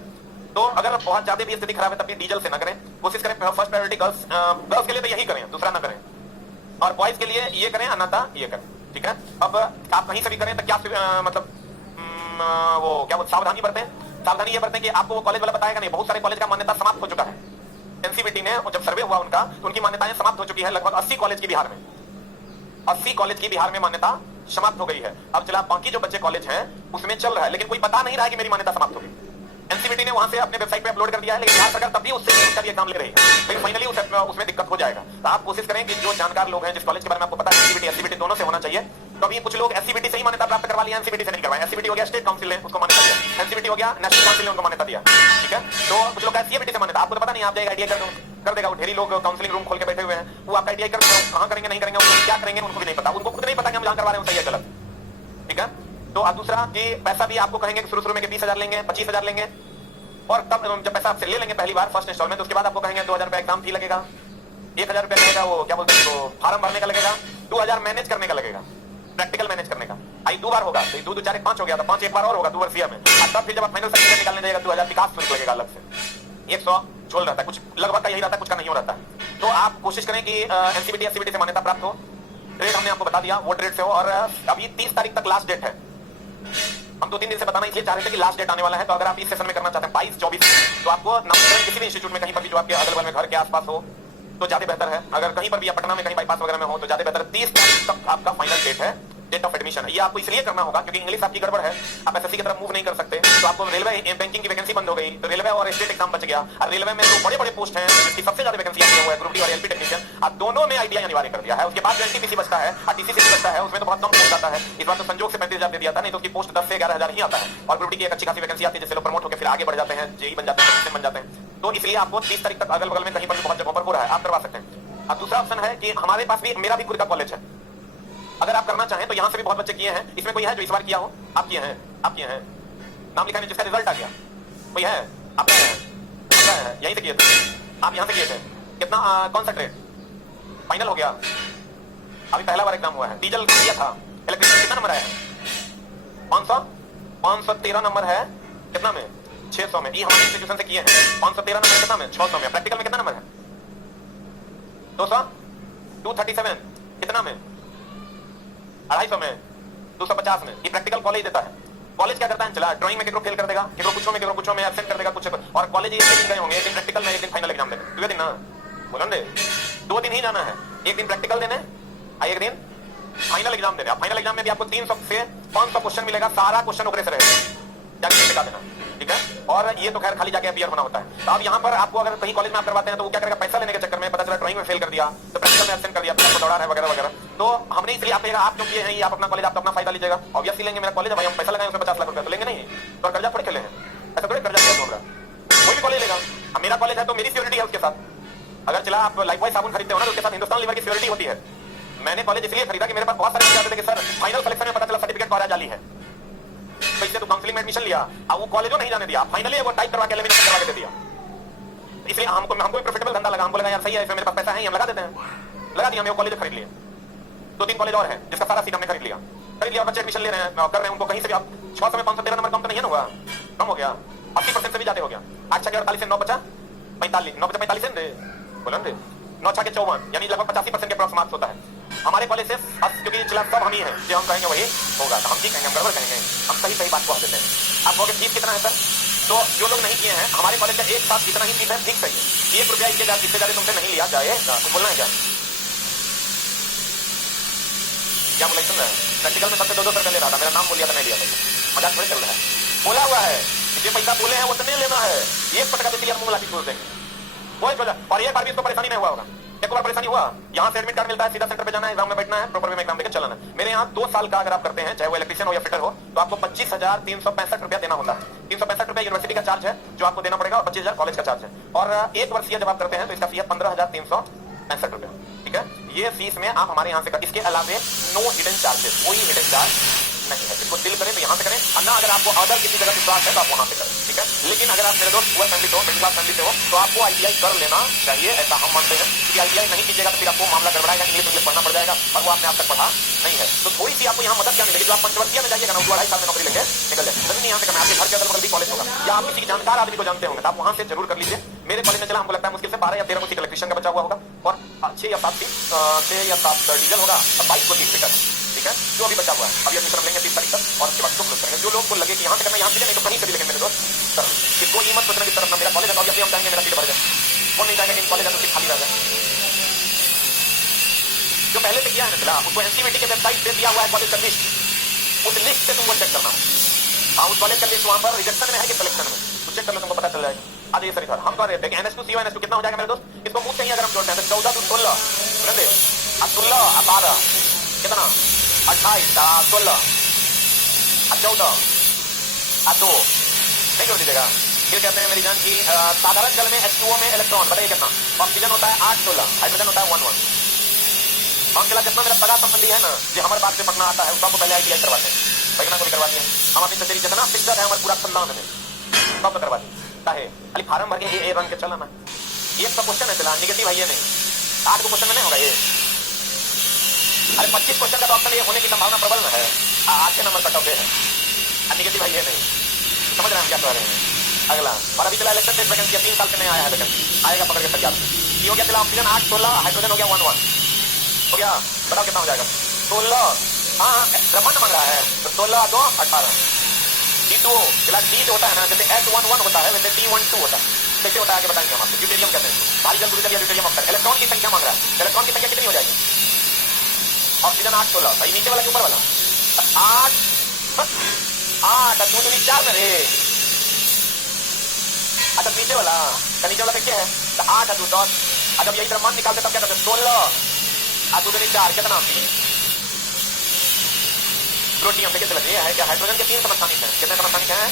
तो अगर बहुत ज्यादा भी स्थिति खराब है तब भी डीजल से ना करें, कोशिश करें फर्स्ट प्रायोरिटी गर्ल्स के लिए तो यही करें, दूसरा ना करें, और बॉयज के लिए ये करें, अन्यथा ये करें, ठीक है? अब आप कहीं से भी करें तो क्या मतलब वो क्या सावधानी बरतें? सावधानी ये बरतें कि आपको कॉलेज वाला बताएगा नहीं, बहुत सारे कॉलेज का मान्यता समाप्त हो चुका है। एनसीबीटी ने जब सर्वे हुआ उनका तो उनकी मान्यताएं समाप्त हो चुकी है, लगभग 80 कॉलेज की बिहार में, 80 कॉलेज की बिहार में मान्यता समाप्त हो गई है। अब चला बाकी जो बच्चे कॉलेज हैं उसमें चल रहा है, लेकिन कोई बता नहीं रहा है कि मेरी मान्यता समाप्त हो गई। एनसीबीटी ने वहां से अपने वेबसाइट पे अपलोड कर दिया है, लेकिन बिहार सरकार तब भी उससे एग्जाम ले रही है, लेकिन फाइनली उसमें दिक्कत हो जाएगा। तो आप कोशिश करें कि जो जानकार लोग हैं, जिस कॉलेज के बारे में आपको पता है एनसीबीटी एससीबीटी दोनों से होना चाहिए, तो अभी कुछ लोग एससीबीटी से ही मान्यता प्राप्त करवा लिया, एनसीबीटी से नहीं करवाया। एससीबीटी हो गया स्टेट काउंसिल ने उसको मान्यता दिया, एनसीबीटी हो गया नेशनल काउंसिल ने उनको मान्यता दिया, ठीक है? तो कुछ लोग एससीबीटी से मान्यता, आपको तो पता नहीं, आप जाएगा आईटीआई कर देगा, वो ढेरी लोग काउंसलिंग रूम खोल के बैठे हुए हैं, वो आपका आईटीआई कहां करेंगे नहीं करेंगे, उनको क्या करेंगे उनको भी नहीं पता, उनको खुद नहीं पता कि हम जहां करवा रहे हैं सही है गलत, ठीक है? तो दूसरा कि पैसा भी आपको कहेंगे कि शुरू में कि 20,000 लेंगे, 25,000 लेंगे, और तब जब पैसा आपसे ले लेंगे पहली बार फर्स्ट इंस्टॉलमेंट, उसके बाद आपको कहेंगे 2,000 रुपया एग्जाम फी लगेगा, 1,000 रुपया लगेगा वो क्या बोलते हैं तो फॉर्म भरने का लगेगा, 2,000 मैनेज करने का लगेगा, प्रैक्टिकल मैनेज करने का। आई 2 बार होगा तो 2 2 4 1 5 हो गया, तो 5 एक बार और होगा 2 वर्षीय में, और तब फिर जब आप फाइनल सर्टिफिकेट निकालने जाएगा 2,000 विकास शुल्क लगेगा अलग से। 100 झोल रहता है, कुछ लगभग का यही रहता है, कुछ का नहीं हो रहता है। तो आप कोशिश करें कि एनसीबीटी एससीबीटी से मान्यता प्राप्त हो, रेट हमने आपको बता दिया, वो रेट से हो, और अभी 30 तारीख तक लास्ट डेट है। हम 2-3 दिन से बताना इसलिए चाह रहे थे कि लास्ट डेट आने वाला है, तो अगर आप इस सेशन में करना चाहते हैं 22-24, तो आपको नामकरण किसी भी इंस्टीट्यूट में कहीं पर भी जो आपके अगल बगल में घर के आसपास हो तो ज्यादा बेहतर है। अगर कहीं पर भी पटना में कहीं बाईपास वगैरह में हो तो ज्यादा बेहतर है। 30 तारीख तक आपका फाइनल डेट है, डेट ऑफ एडमिशन है। ये आपको इसलिए करना होगा क्योंकि इंग्लिश आपकी गड़बड़ है, आप एसएससी की तरफ मूव नहीं कर सकते, तो आपको रेलवे बैंकिंग की वैकेंसी बंद हो गई, तो रेलवे और स्टेट एग्जाम बच गया। और रेलवे में जो बड़े बड़े पोस्ट हैं जिसकी सबसे ज्यादा वैकेंसी आई हुआ है ग्रुप डी और एलपी टेक्नीशियन, अब दोनों में आईटीआई अनिवार्य कर दिया है। उसके बाद जो एनटीपीसी बचता है और टीसीसी बचता है उसमें तो बहुत कम पोस्ट आता है। इस बार तो संजोग से 35,000 दे दिया था, नहीं तो उसकी पोस्ट 10 से 11,000 ही आता है। और ग्रुप डी की एक अच्छी खासी वैकेंसी आती है जिससे लोग प्रमोट होकर फिर आगे बढ़ जाते हैं, जेई बन जाते हैं, बन जाते हैं। तो इसलिए आपको 30 तारीख तक अगल बगल में कहीं पर भी बहुत जगहों पर हो रहा है, आप करवा सकते हैं। अब दूसरा ऑप्शन है कि हमारे पास भी, मेरा भी खुद का कॉलेज है, अगर आप करना चाहें तो यहां से भी बहुत बच्चे किए हैं। इसमें कोई है जो इस बार किया हो? आप किए हैं, आप किए हैं, नाम लिखा है जिसका रिजल्ट आ गया, कोई है? आपने है, यहीं से किए थे आप, यहां से किए थे। कितना कौन सा ट्रेड फाइनल हो गया? अभी पहला बार एग्जाम हुआ है। डीजल किया था, इलेक्ट्रिसिटी कितना नंबर आया है? 513 नंबर है। कितना में? 600 में। ये हमारे इंस्टीट्यूशन से किए हैं। 513 नंबर कितना में? 600 में। प्रैक्टिकल में कितना नंबर है? 200 237 कितना में? 250 में, 250 में। ये प्रैक्टिकल कॉलेज देता है। कॉलेज क्या करता है? चला ड्राइंग में केकरो फेल कर देगा, केकरो कुछ में एब्सेंट कर देगा कुछ, और कॉलेज एक दिन गए होंगे, एक दिन प्रैक्टिकल में, एक दिन फाइनल एग्जाम देने। 2 दिन ना बोलन दे, 2 दिन ही जाना है। एक दिन प्रैक्टिकल देने, एक दिन फाइनल एग्जाम देने। फाइनल एग्जाम में भी आपको 300 से 500 क्वेश्चन मिलेगा, सारा क्वेश्चन ओकरे से रहेगा, जाके दिखा देना, ठीक है। और ये तो खैर खाली जाके अपीयर होना होता है। तो अब यहाँ पर आपको अगर कहीं कॉलेज में आप करवाते हैं तो वो क्या करेगा, पैसा लेने के चक्कर में पता चला ड्राइंग में फेल कर दिया, तो प्रैक्टिकल में एब्सेंट कर दिया, तो आपको दौड़ा है वगैरह वगैरह। तो हमने इसलिए आप कहेगा, आप क्यों किए हैं ये, आप अपना कॉलेज, आप अपना फायदा लीजिएगा। ऑब्वियसली लेंगे, मेरा कॉलेज है भाई, हम पैसा लगाएंगे उसमें 50 लाख रुपया, तो लेंगे नहीं, तो कर्जा थोड़ी खेले हैं, ऐसा थोड़ी कर्जा खेल होगा। कोई भी कॉलेज लेगा, अब मेरा कॉलेज है तो मेरी सिक्योरिटी है उसके साथ। अगर चला आप लाइफबॉय साबुन खरीदते हो ना, तो उसके साथ हिंदुस्तान लीवर की सिक्योरिटी होती है। मैंने कॉलेज इसलिए खरीदा कि मेरे पास बहुत सारे जाते थे कि सर फाइनल सिलेक्शन में पता चला सर्टिफिकेट द्वारा जाली है, तो इससे तो काउंसलिंग में एडमिशन लिया, अब वो कॉलेजों नहीं जाने दिया, फाइनली वो टाइप करवा के लेमिनेशन करवा के दे दिया। इसलिए हमको भी प्रॉफिटेबल धंधा लगा, हमको लगा यार सही है, इसमें मेरे पास पैसा है, हम लगा देते हैं, लगा दिया। मैं वो कॉलेज खरीद लिया। 2-3 कॉलेज और है जिसका सारा सीट हमने खरीद लिया, बच्चे एडमिशन ले रहे हैं, कर रहे हैं, उनको कहीं से भी। अब 600 में 513 नंबर कम तो नहीं है ना हुआ, कम हो गया, 80% से भी ज्यादा हो गया। 8 के 48 से 9 बचा 45, 9 बचा 45 से बोलन दे 9 6 के 54, यानी लगभग 85% के अप्रॉक्स मार्क्स होता है हमारे कॉलेज से। क्योंकि चला सब हम ही हैं, जो हम कहेंगे वही होगा, तो हम ठीक कहेंगे, हम गड़बड़ कहेंगे, हम सही बात को हम देते हैं। आप कहोगे फीस कितना है सर, तो जो लोग नहीं किए हैं हमारे कॉलेज का एक साथ जितना ही फीस है ठीक सही है। 1 रुपया इससे ज्यादा तुमसे नहीं लिया जाएगा। तो बोलना है क्या बोला सुन रहा है? प्रैक्टिकल में सबसे 2-2 रुपया ले रहा था, मेरा नाम बोल लिया था, नहीं लिया था, मजाक थोड़ी चल रहा है। बोला हुआ है जो पैसा बोले हैं वो तो नहीं लेना है, 1 पटका देती है मुंह लाठी छोड़ देंगे कोई वजह। और एक बार भी इसको परेशानी नहीं हुआ होगा, एक बार परेशानी हुआ, यहाँ से एडमिट कार्ड मिलता है, सीधा सेंटर पे जाना है, एग्जाम में बैठना है, प्रॉपर वे में एग्जाम देकर चलना है। मेरे यहाँ 2 साल का अगर आप करते हैं, चाहे वो इलेक्ट्रिशियन हो या फिटर हो, तो आपको 25,365 रुपया देना होता है। 365 रुपया यूनिवर्सिटी का चार्ज है जो आपको देना पड़ेगा, और 25,000 कॉलेज का चार्ज है। और 1 वर्षीय जब आप करते हैं तो इसका फी है 15,365 रुपया, ठीक है। ये फीस में आप हमारे यहाँ से कर, इसके अलावे नो हिडन चार्जेस, कोई हिडन चार्ज नहीं है। इसको दिल करें तो यहाँ से करें, और ना अगर आपको अदर किसी जगह विश्वास है तो आप वहाँ से करें, ठीक है। लेकिन अगर आप मेरे दोस्त पुअर फैमिली से हो, मिडिल क्लास फैमिली से हो, तो आपको आईटीआई कर लेना चाहिए, ऐसा हम मानते हैं। क्योंकि आईटीआई नहीं कीजिएगा तो फिर आपको मामला गड़बड़ाएगा, इंग्लिश पढ़ना पड़ जाएगा, और वो आपने आप तक पढ़ा नहीं है। तो थोड़ी सी आपको यहाँ मदद क्या मिलेगी, जो आप पंचवर्षीय में जाइएगा ना, 2-2.5 साल में नौकरी लेके निकल जाए। जरूरी यहाँ से करना, आपके घर के अगल बगल भी कॉलेज होगा, या आप किसी जानकार आदमी को जानते होंगे, तो आप वहाँ से जरूर कर लीजिए। मेरे कॉलेज में चला, हमको लगता है मुश्किल से 12 या 13 को सीट इलेक्ट्रिशियन का बचा हुआ होगा, और 6 या 7 डीजल होगा, और 22 को सीट फिटर, ठीक है, जो अभी बचा हुआ है। अभी एडमिशन लेंगे 30 तारीख तक, और उसके बाद क्लोज करेंगे। जो लोग को लगे कि यहाँ से करना, यहाँ से नहीं तो कहीं से भी, लेकिन मेरे दोस्त सर इसको ये मत सोचना कि तरफ ना मेरा कॉलेज है तो अभी हम चाहेंगे मेरा सीट भर जाए, वो नहीं चाहेगा कि कॉलेज है तो सीट खाली रह जाए। जो पहले से किया है ना चला, उसको एनसीईआरटी के वेबसाइट पे दिया हुआ है कॉलेज का लिस्ट, उस लिस्ट से तुमको चेक करना। हाँ, उस कॉलेज का लिस्ट वहां पर रिजेक्शन में है कि सिलेक्शन में, तो चेक कर लो, तुमको पता चल जाएगा। आज ये सर इधर हम कह रहे थे कि NS2 CO NS2 कितना हो जाएगा मेरे दोस्त, इसको मुझसे ही अगर हम जोड़ते हैं तो 14 × 16 समझे, 16 12 कितना 28 16 14 2 नहीं जोड़ दीजिएगा। फिर कहते हैं मेरी जान की साधारण जल में H2O में इलेक्ट्रॉन बताइए कितना, ऑक्सीजन होता है 8 16, हाइड्रोजन होता है 1 1। हम चला जितना मेरा सगा संबंधी है ना, जो हमारे बात से पढ़ना आता है उसको पहले आईटीआई करवाते हैं, वैगना को भी करवा दिए हम अपनी तस्वीर जितना शिक्षा है हमारे पूरा खानदान में सब तो करवा दिए काहे खाली फार्म भर के ए रन के चला ना एक तो क्वेश्चन है चला नेगेटिव है ये नहीं 8 को क्वेश्चन में नहीं होगा ये अरे 25 क्वेश्चन का तो ऑप्शन ये होने की संभावना प्रबल है 8 नंबर कट ऑफ है नेगेटिव है ये नहीं समझ रहे हैं हम क्या कह रहे हैं अगला और अभी चला इलेक्शन टेस्ट वैकेंसी 3 साल से नहीं आया है वैकेंसी आएगा पकड़ के तैयार ये हो गया चला ऑक्सीजन 8 16 हाइड्रोजन हो गया 1 1 हो गया बताओ कितना हो जाएगा 16 हाँ ब्रह्मांड मांग रहा है तो 16 2 18 D2 चला D जो होता है ना जैसे H11 होता है वैसे D12 होता है कैसे होता है आगे बताएंगे हम आपको ड्यूटेरियम कहते हैं भारी जल या ड्यूटेरियम ऑक्साइड इलेक्ट्रॉन की संख्या मांग रहा है इलेक्ट्रॉन की संख्या कितनी हो जाएगी ऑक्सीजन 8 16 भाई नीचे वाला के ऊपर वाला 8 2 2 4 में रे अच्छा नीचे वाला तो नीचे वाला क्या है 8 2 10 जब यही ब्रह्मांड निकालते तब क्या करते 16 2 2 4 कितना प्रोटियम देखिए चला ये है क्या हाइड्रोजन के 3 समस्थानिक हैं कितने समस्थानिक हैं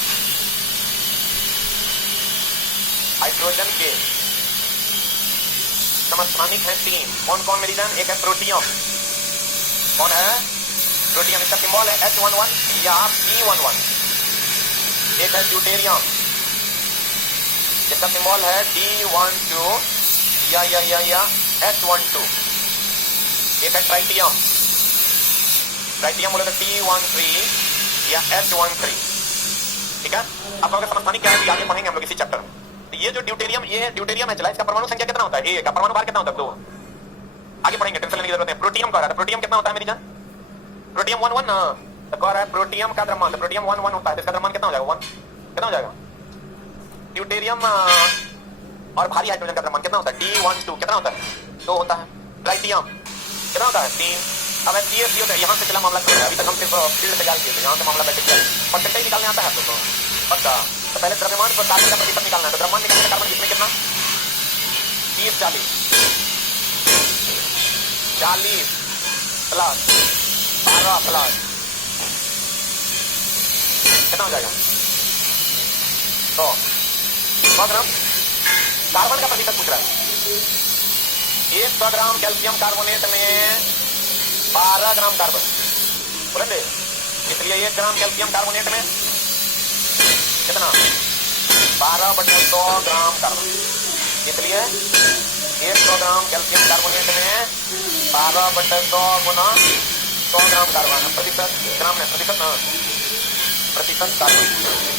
हाइड्रोजन के समस्थानिक हैं 3 कौन कौन मेरी जान एक है प्रोटियम कौन है प्रोटियम इसका सिंबल है H11 या P11 एक है ड्यूटेरियम इसका सिंबल है D12 या H12 एक है ट्राइटियम ट्राइटियम बोले तो T13 या H13 ठीक है आप लोगों का समस्थानिक क्या है आगे पढ़ेंगे हम लोग इसी चैप्टर तो ये जो ड्यूटेरियम है चला इसका परमाणु संख्या कितना होता है एक परमाणु भार कितना होता है 2 आगे पढ़ेंगे टेंशन लेने की जरूरत नहीं प्रोटियम कह रहा है प्रोटियम कितना होता है मेरी जान प्रोटियम 1 1 ना तो कह रहा है प्रोटियम का द्रव्यमान प्रोटियम 1 1 होता है इसका द्रव्यमान कितना हो जाएगा 1 कितना हो जाएगा ड्यूटेरियम और भारी हाइड्रोजन का द्रव्यमान कितना होता है D12 कितना होता है 2 होता है ट्राइटियम कितना होता है 3 अब CH3 होता है यहाँ से चला मामला चल रहा है अभी तक हम सिर्फ फील्ड तैयार किए थे यहाँ से मामला बैठे परसेंटेज निकालने आता है आप लोग को पक्का तो पहले द्रव्यमान पर कार्बन का प्रतिशत निकालना है तो द्रव्यमान निकालने कार्बन कितने कितना 30 40 प्लस 12 प्लस कितना हो जाएगा 100 ग्राम कार्बन का प्रतिशत पूछ रहा है 100 ग्राम कैल्शियम कार्बोनेट में 12 ग्राम कार्बन बोलेंगे इसलिए 1 ग्राम कैल्शियम कार्बोनेट में कितना 12/100 ग्राम कार्बन इसलिए 100 ग्राम कैल्शियम कार्बोनेट में 12/100 गुना 100 ग्राम कार्बन प्रतिशत ग्राम में प्रतिशत ना प्रतिशत कार्बन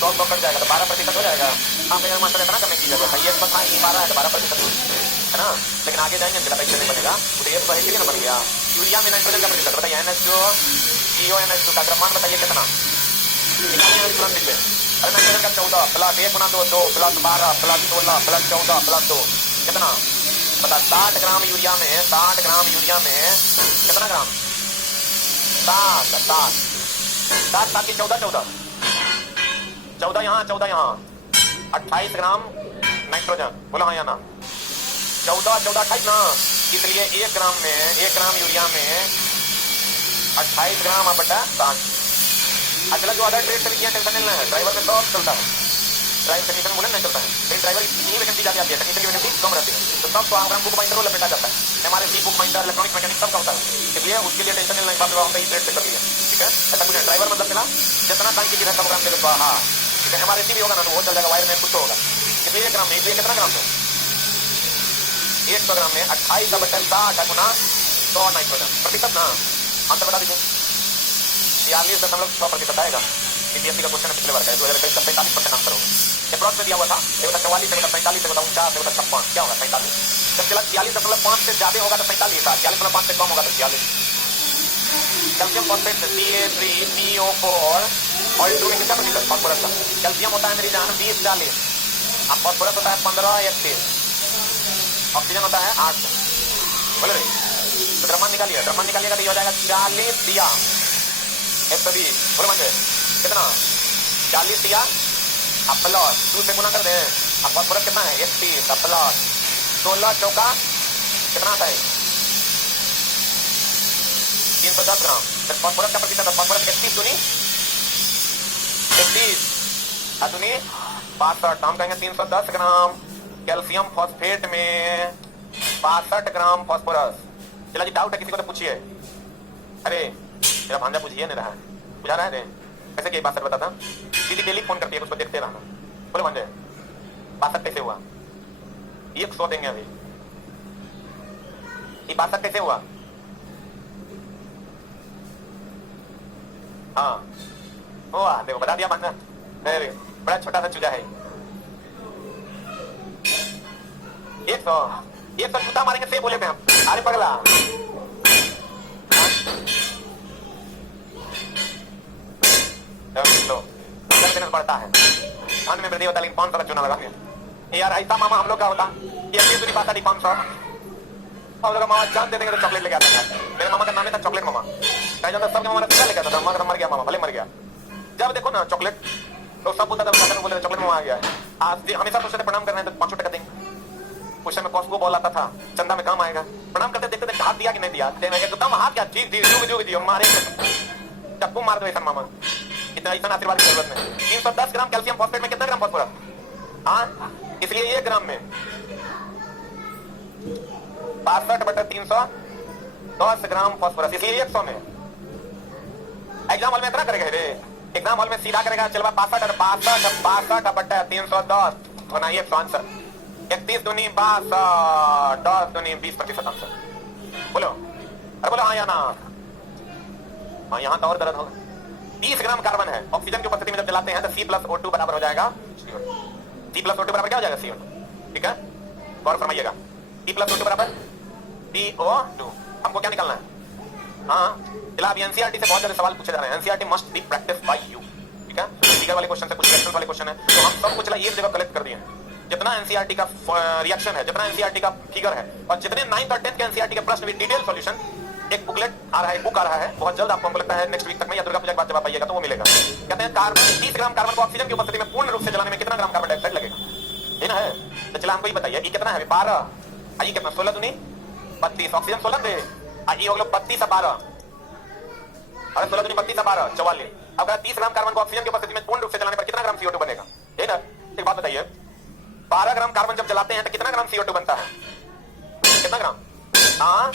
100 कट जाएगा तो 12% हो जाएगा हाँ मेरा मास्टर इतना करने की जरूरत है ये 12 है तो 12% है ना लेकिन आगे जाएंगे जिला पैसे नहीं बनेगा तो ये पहले ना बन गया यूरिया में नाइट्रोजन का प्रतिशत बताइए NH2 का द्रव्यमान बताइए कितना अरे नाइट्रोजन का 14 प्लस 1 गुना 2 2 प्लस 12 प्लस 16 प्लस 14 प्लस 2 कितना बता 60 ग्राम यूरिया में कितना ग्राम 7 की 14 यहाँ 28 ग्राम नाइट्रोजन बोला हाँ या ना 14 28 ना इसलिए 1 ग्राम यूरिया में 28 ग्राम बटा 60 अगला जो अदर ट्रेड से लिया टेंशन नहीं है ड्राइवर में सब चलता है ड्राइवर टेक्नीशियन बोले नहीं चलता है लेकिन ड्राइवर इतनी वैकेंसी ज्यादा आती है टेक्नीशियन की वैकेंसी कम रहती है तो सब प्रोग्राम बुक बाइंडर लपेटा जाता है हमारे सी बुक बाइंडर इलेक्ट्रॉनिक मैकेनिक सब का होता है इसलिए उसके लिए टेंशन नहीं बात हम ट्रेड से कर लिया ठीक है ऐसा कुछ ड्राइवर मतलब चला जितना टाइम की चीज प्रोग्राम देगा हाँ ठीक है हमारे भी होगा ना तो वो चल जाएगा वायर में कुछ होगा इसलिए 1 ग्राम में इसलिए कितना ग्राम है 100 ग्राम में 28/60 गुना 100 नाइट्रोजन प्रतिशत ना आंसर बता दीजिए 42.6% आएगा सीबीएसई का क्वेश्चन पिछले बार का 2023 का 45% आंसर होगा अप्रॉक्स में दिया हुआ था 44 से 45 से 49 से 56 क्या होगा 47 जब चला 46.5 से ज्यादा होगा तो 45 था 46.5 से कम होगा तो 46 कैल्शियम फॉस्फेट CA3PO4 और टू में कितना प्रतिशत फास्फोरस का कैल्शियम होता है मेरी जान 20 40 अब फास्फोरस होता है 15 31 ऑक्सीजन होता है 8 बोले भाई तो द्रव्यमान निकालिएगा तो ये हो जाएगा 40 दिया 120 बोले मंजे कितना 40 दिया अब प्लस 2 से गुना कर दे अब फास्फोरस कितना है 31 अब प्लस 16 चौका कितना आता है 310 ग्राम फास्फोरस का प्रतिशत फास्फोरस 31 दूनी 62 हम कहेंगे 310 ग्राम कैल्शियम फॉस्फेट में 62 ग्राम फास्फोरस चला जी डाउट है किसी को तो पूछिए अरे मेरा भांजा पूछिए नहीं रहा है बुझा रहा है कैसे किया 62 बताता, दीदी डेली फोन करती है, उसको देखते रहना। बोले भांजे 62 कैसे हुआ, 100 देंगे अभी, ये 62 कैसे हुआ? हाँ हुआ, देखो बता दिया भांजा, बड़ा छोटा सा चूजा है। 100 जूता मारेंगे से बोले थे हम, अरे पगला लो देना पड़ता है, धन में वृद्धि होता है, लेकिन 500 का चूना लगा यार। ऐसा मामा हम लोग का होता कि 500 हम लोग मामा जान दे देंगे तो चॉकलेट लेके आता था। मेरे मामा का नाम था चॉकलेट मामा, कह जाता सबके मामा ने लेके आता था, मामा मर गया, मामा भले मर गया। जब देखो ना चॉकलेट तो सब बोलता था बोले चॉकलेट मामा आ गया है। आज हमेशा सोचते थे प्रणाम करना है तो 5 टका देंगे। क्वेश्चन में कॉस्को बॉल आता था, चंदा में काम आएगा, प्रणाम करते देखते थे हाथ दिया कि नहीं दिया, एकदम हाथ क्या चीज दी मारे चक्कू मार दो ऐसा मामा, इतना ऐसा आशीर्वाद की जरूरत नहीं। 310 ग्राम कैल्शियम फॉस्फेट में कितना ग्राम फॉस्फोरस? हाँ, इसलिए 1 ग्राम में 62/310 ग्राम फॉस्फोरस, इसलिए 100 में। एग्जाम हॉल में इतना करेगा रे, एग्जाम हॉल में सीधा करेगा, चलवा 62/310 होना 100 आंसर। 31 दूनी 62, 10 दूनी 20% आंसर। बोलो अरे बोलो हाँ या ना? हाँ, यहाँ तो और दर्द होगा। 30 ग्राम कार्बन है, ऑक्सीजन की उपस्थिति में जब जलाते हैं तो C+O2 बराबर हो जाएगा C+O2 बराबर क्या हो जाएगा? CO2। ठीक है, गौर फरमाइएगा, C+O2 बराबर CO2। हमको क्या निकालना है? हाँ, चला अभी एनसीईआरटी से बहुत सारे सवाल पूछे जा रहे हैं। NCERT must be practice by you. ठीक है, फिगर वाले क्वेश्चन से कुछ रिएक्शन वाले क्वेश्चन है, तो हम सबको चला एक जगह कलेक्ट कर दिए हैं। जितना एनसीईआरटी का रिएक्शन है, जितना एनसीईआरटी का फिगर है, और जितने 9th और 10th के एनसीईआरटी के प्रश्न विद डिटेल सॉल्यूशन, एक बुकलेट आ रहा है, बुक आ रहा है बहुत जल्द, आपको लगता है नेक्स्ट वीक तक में या दुर्गा पूजा के बाद जब आप आइएगा तो वो मिलेगा। कहते हैं कार्बन 30 ग्राम कार्बन को ऑक्सीजन की उपस्थिति में पूर्ण रूप से जलाने में कितना ग्राम कार्बन डाइऑक्साइड लगेगा? ये ना है, तो चला हमको ये बताइए, ये कितना है? 12, आइए कितना? 16 दूनी 32, ऑक्सीजन 16 थे, आइए हो गया 32 से 12, अरे 16 दूनी 32 से 12 44। अब 30 ग्राम कार्बन को ऑक्सीजन की उपस्थिति में पूर्ण रूप से जलाने पर कितना ग्राम CO2 बनेगा? है ना, एक बात बताइए, 12 ग्राम कार्बन जब जलाते हैं तो कितना ग्राम CO2 बनता है? कितना ग्राम? हाँ,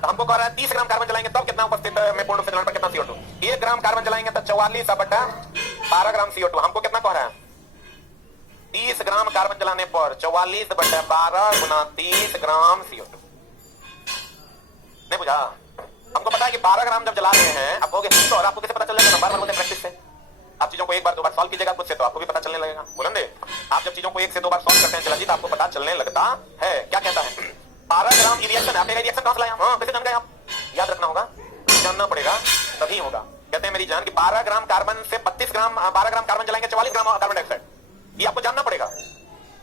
तो हमको कह रहा है 30 ग्राम कार्बन जलाएंगे तब कितना उपस्थित में पूर्ण रूप से जलाने पर कितना CO2? 1 ग्राम कार्बन जलाएंगे तो 44/12 ग्राम CO2। हमको कितना कह रहा है? 30 ग्राम कार्बन जलाने पर 44/12 गुना 30 ग्राम CO2। नहीं बुझा? हमको पता है कि 12 ग्राम जब जला रहे हैं, आप कहोगे तो, और आपको कैसे पता चल जाएगा? बार बार बोलते हैं प्रैक्टिस से। आप चीजों को एक बार दो बार सॉल्व कीजिएगा खुद से, तो आपको भी पता चलने लगेगा। बोलेंगे आप जब चीजों को 1 से 2 बार सॉल्व करते हैं चला जी, तो आपको पता चलने लगता है। क्या कहता है? 12 ग्राम रिएक्शन है, आपने रिएक्शन कहां से लाया? हाँ, कैसे जान गए आप? याद रखना होगा, जानना पड़ेगा तभी होगा। कहते हैं मेरी जान कि 12 ग्राम कार्बन से 12 ग्राम कार्बन जलाएंगे 44 ग्राम कार्बन डाइऑक्साइड, ये आपको जानना पड़ेगा।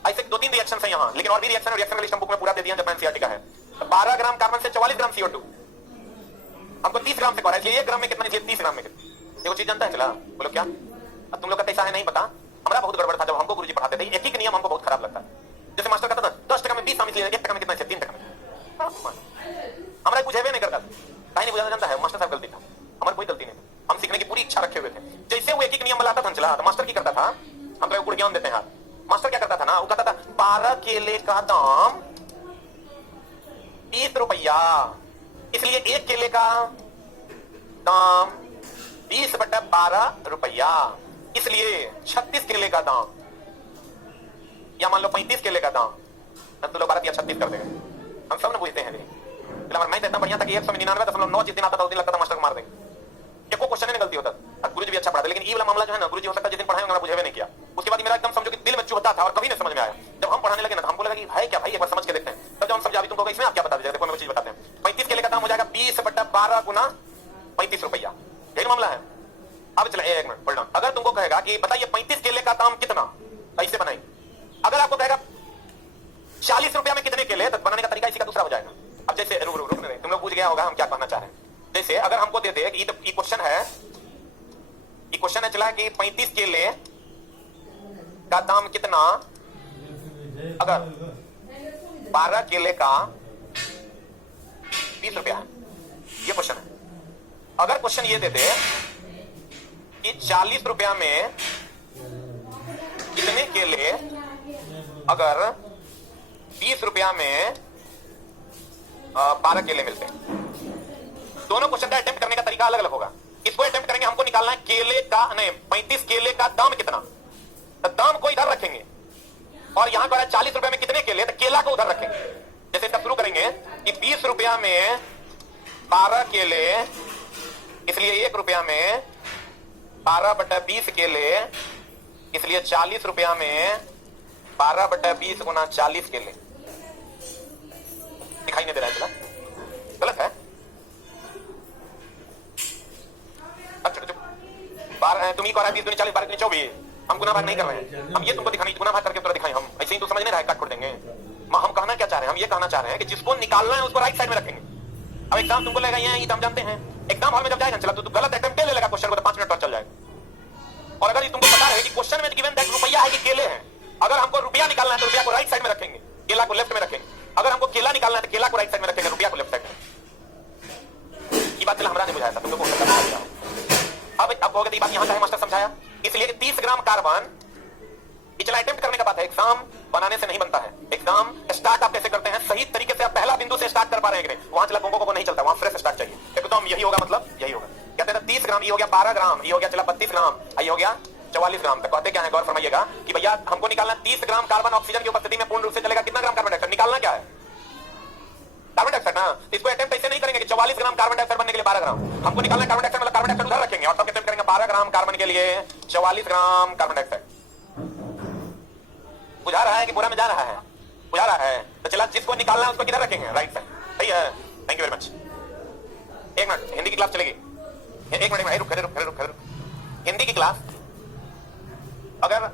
ऐसे 2-3 रिएक्शन है यहाँ, लेकिन और भी रिएक्शन लिस्ट हम बुक में पूरा दे दिया जब एनसीईआरटी का है। तो 12 ग्राम कार्बन से 44 ग्राम CO2, हमको 30 ग्राम से कह रहा है, 1 ग्राम में कितना, 30 ग्राम में कितना? देखो चीज जानता है, चला बोलो क्या? अब तुम लोग का ऐसा है नहीं पता, हमारा बहुत गड़बड़ था जब हमको गुरुजी पढ़ाते थे। एक ही नियम हमको बहुत खराब लगता है, जैसे मास्टर कहता था 10 टका में 20 शामिल, 1 टका में कितना? 3 टका में। हमारा बुझेबे नहीं करता, कहीं नहीं बुझाना जानता है, मास्टर साहब गलती था, हमारी कोई गलती नहीं, हम सीखने की पूरी इच्छा रखे हुए थे। जैसे वो एक नियम बनाता था चला, तो मास्टर की करता था, हम लोग गुड़ ज्ञान देते हैं, मास्टर क्या करता था ना, वो कहता था 12 केले का दाम 30 रुपया, इसलिए 1 केले का दाम 20/12 रुपया, इसलिए 36 केले का दाम, या मान लो 35 केले का दाम, तो लोग 12 या 36 कर देंगे। हम सब ने पूछते हैं, मैं इतना बढ़िया था कि 199.9 जिस दिन आता था उस दिन लगता था मास्टर को मार देंगे, एको क्वेश्चन नहीं गलती होता। गुरुजी भी अच्छा पढ़ाते, लेकिन ये वाला मामला जो है ना, गुरुजी हो सकता है जिस दिन पढ़ाए होंगे बुझे नहीं किया, उसके बाद मेरा एकदम समझो कि दिल में चुभता था और कभी नहीं समझ में आया। जब हम पढ़ाने लगे ना, तो हमको लगा कि है क्या भाई, एक बार समझ के देखते हैं। तब जब हम समझा, तुमको इसमें आप क्या बता दीजिए, देखो मैं चीज बताते हैं। 35 केले का दाम हो जाएगा 20/12 गुना 35 रुपया, यही मामला है। अब चला एक मिनट होल्ड ऑन, अगर तुमको कहेगा कि बताइए 35 केले का दाम कितना, कैसे बनाएंगे? अगर आपको कहेगा 40 रुपया में कितने केले, तो बनाने का तरीका इसी का दूसरा हो जाएगा। अब जैसे रुक तुम लोग पूछ गया होगा हम क्या कहना चाह रहे हैं। जैसे अगर हमको दे दे कि क्वेश्चन है चला कि 35 केले का दाम कितना, अगर 12 केले का 20 रुपया है, ये क्वेश्चन है। अगर क्वेश्चन ये दे दे कि 40 रुपया में कितने केले, अगर 20 रुपया में 12 केले मिलते हैं, दोनों क्वेश्चन का अटेम्प्ट करने का तरीका अलग अलग होगा। इस इसको अटेम्प्ट करेंगे, हमको निकालना है केले का, नहीं 35 केले का दाम कितना, तो दाम को इधर रखेंगे और यहां पर 40 रुपए में कितने केले, तो केला को उधर रखेंगे। जैसे इसका शुरू करेंगे कि 20 रुपया में 12 केले, इसलिए 1 रुपया में 12/20 केले, इसलिए 40 रुपया में 12/20 गुना 40 केले। दिखाई नहीं दे रहा है, गलत है। तुम ही कह रहा है 20 दूनी 40, 12 दूनी 24, हम गुना भाग नहीं कर रहे हैं, हम ये तुमको दिखाने, गुना भाग करके तुरंत दिखाएं, हम ऐसे ही तो समझ नहीं रहा है, काट खोड़ देंगे। हम कहना क्या चाह रहे हैं, हम ये कहना चाह रहे हैं कि जिसको निकालना है उसको राइट साइड में रखेंगे। अब एग्जाम तुमको लगेगा ये तो हम जानते हैं, एग्जाम हॉल में जब जाएगा चला तो गलत अटेम्प्ट ले लेगा क्वेश्चन को, तो 5 मिनट पर चल जाएगा। और अगर ये तुमको पता है कि क्वेश्चन में गिवन दैट रुपया है कि केले हैं, अगर हमको रुपया निकालना है तो रुपया को राइट साइड में रखेंगे, केला को लेफ्ट में रखेंगे। अगर हमको केला निकालना है तो केला को राइट साइड में रखेंगे, रुपया को लेफ्ट साइड में। ये बात चला हमरा नहीं बुझाया था, तुम लोग को समझा। अब कहोगे तो ये बात यहां का मास्टर समझाया, इसलिए 30 ग्राम कार्बन, चला अटेम्प्ट करने का बात है, एग्जाम बनाने से नहीं बनता है। एग्जाम स्टार्ट आप कैसे करते हैं, सही तरीके से आप पहला बिंदु से स्टार्ट कर पा रहे हैं कि नहीं, वहां चला को नहीं चलता, वहां फ्रेश स्टार्ट चाहिए। एकदम यही होगा, मतलब यही होगा। कहते हैं 30 ग्राम, ये हो गया 12 ग्राम, ये हो गया चला 32 ग्राम, ये हो गया 44 ग्राम। तो कहते क्या है, गौर फरमाइएगा कि भैया हमको निकालना 30 ग्राम कार्बन ऑक्सीजन की उपस्थिति में पूर्ण रूप से चलेगा, कितना ग्राम कार्बन डाइऑक्साइड निकालना, क्या है कार्बन डाइऑक्साइड ना। इसको अटेम्प्ट ऐसे नहीं करेंगे कि 44 ग्राम कार्बन डाइऑक्साइड बनने के लिए 12 ग्राम, हमको निकालना कार्बन डाइऑक्साइड, मतलब कार्बन डाइऑक्साइड उधर रखेंगे और तब अटेम्प्ट करेंगे 12 ग्राम कार्बन के लिए 44 ग्राम कार्बन डाइऑक्साइड। बुझा रहा है कि पूरा में जा रहा है, बुझा रहा है। तो चला जिसको निकालना है उसको किधर रखेंगे, राइट साइड, सही है। Thank you very much. एक मिनट, हिंदी की क्लास चलेगी, एक मिनट रुक, हिंदी की क्लास अगर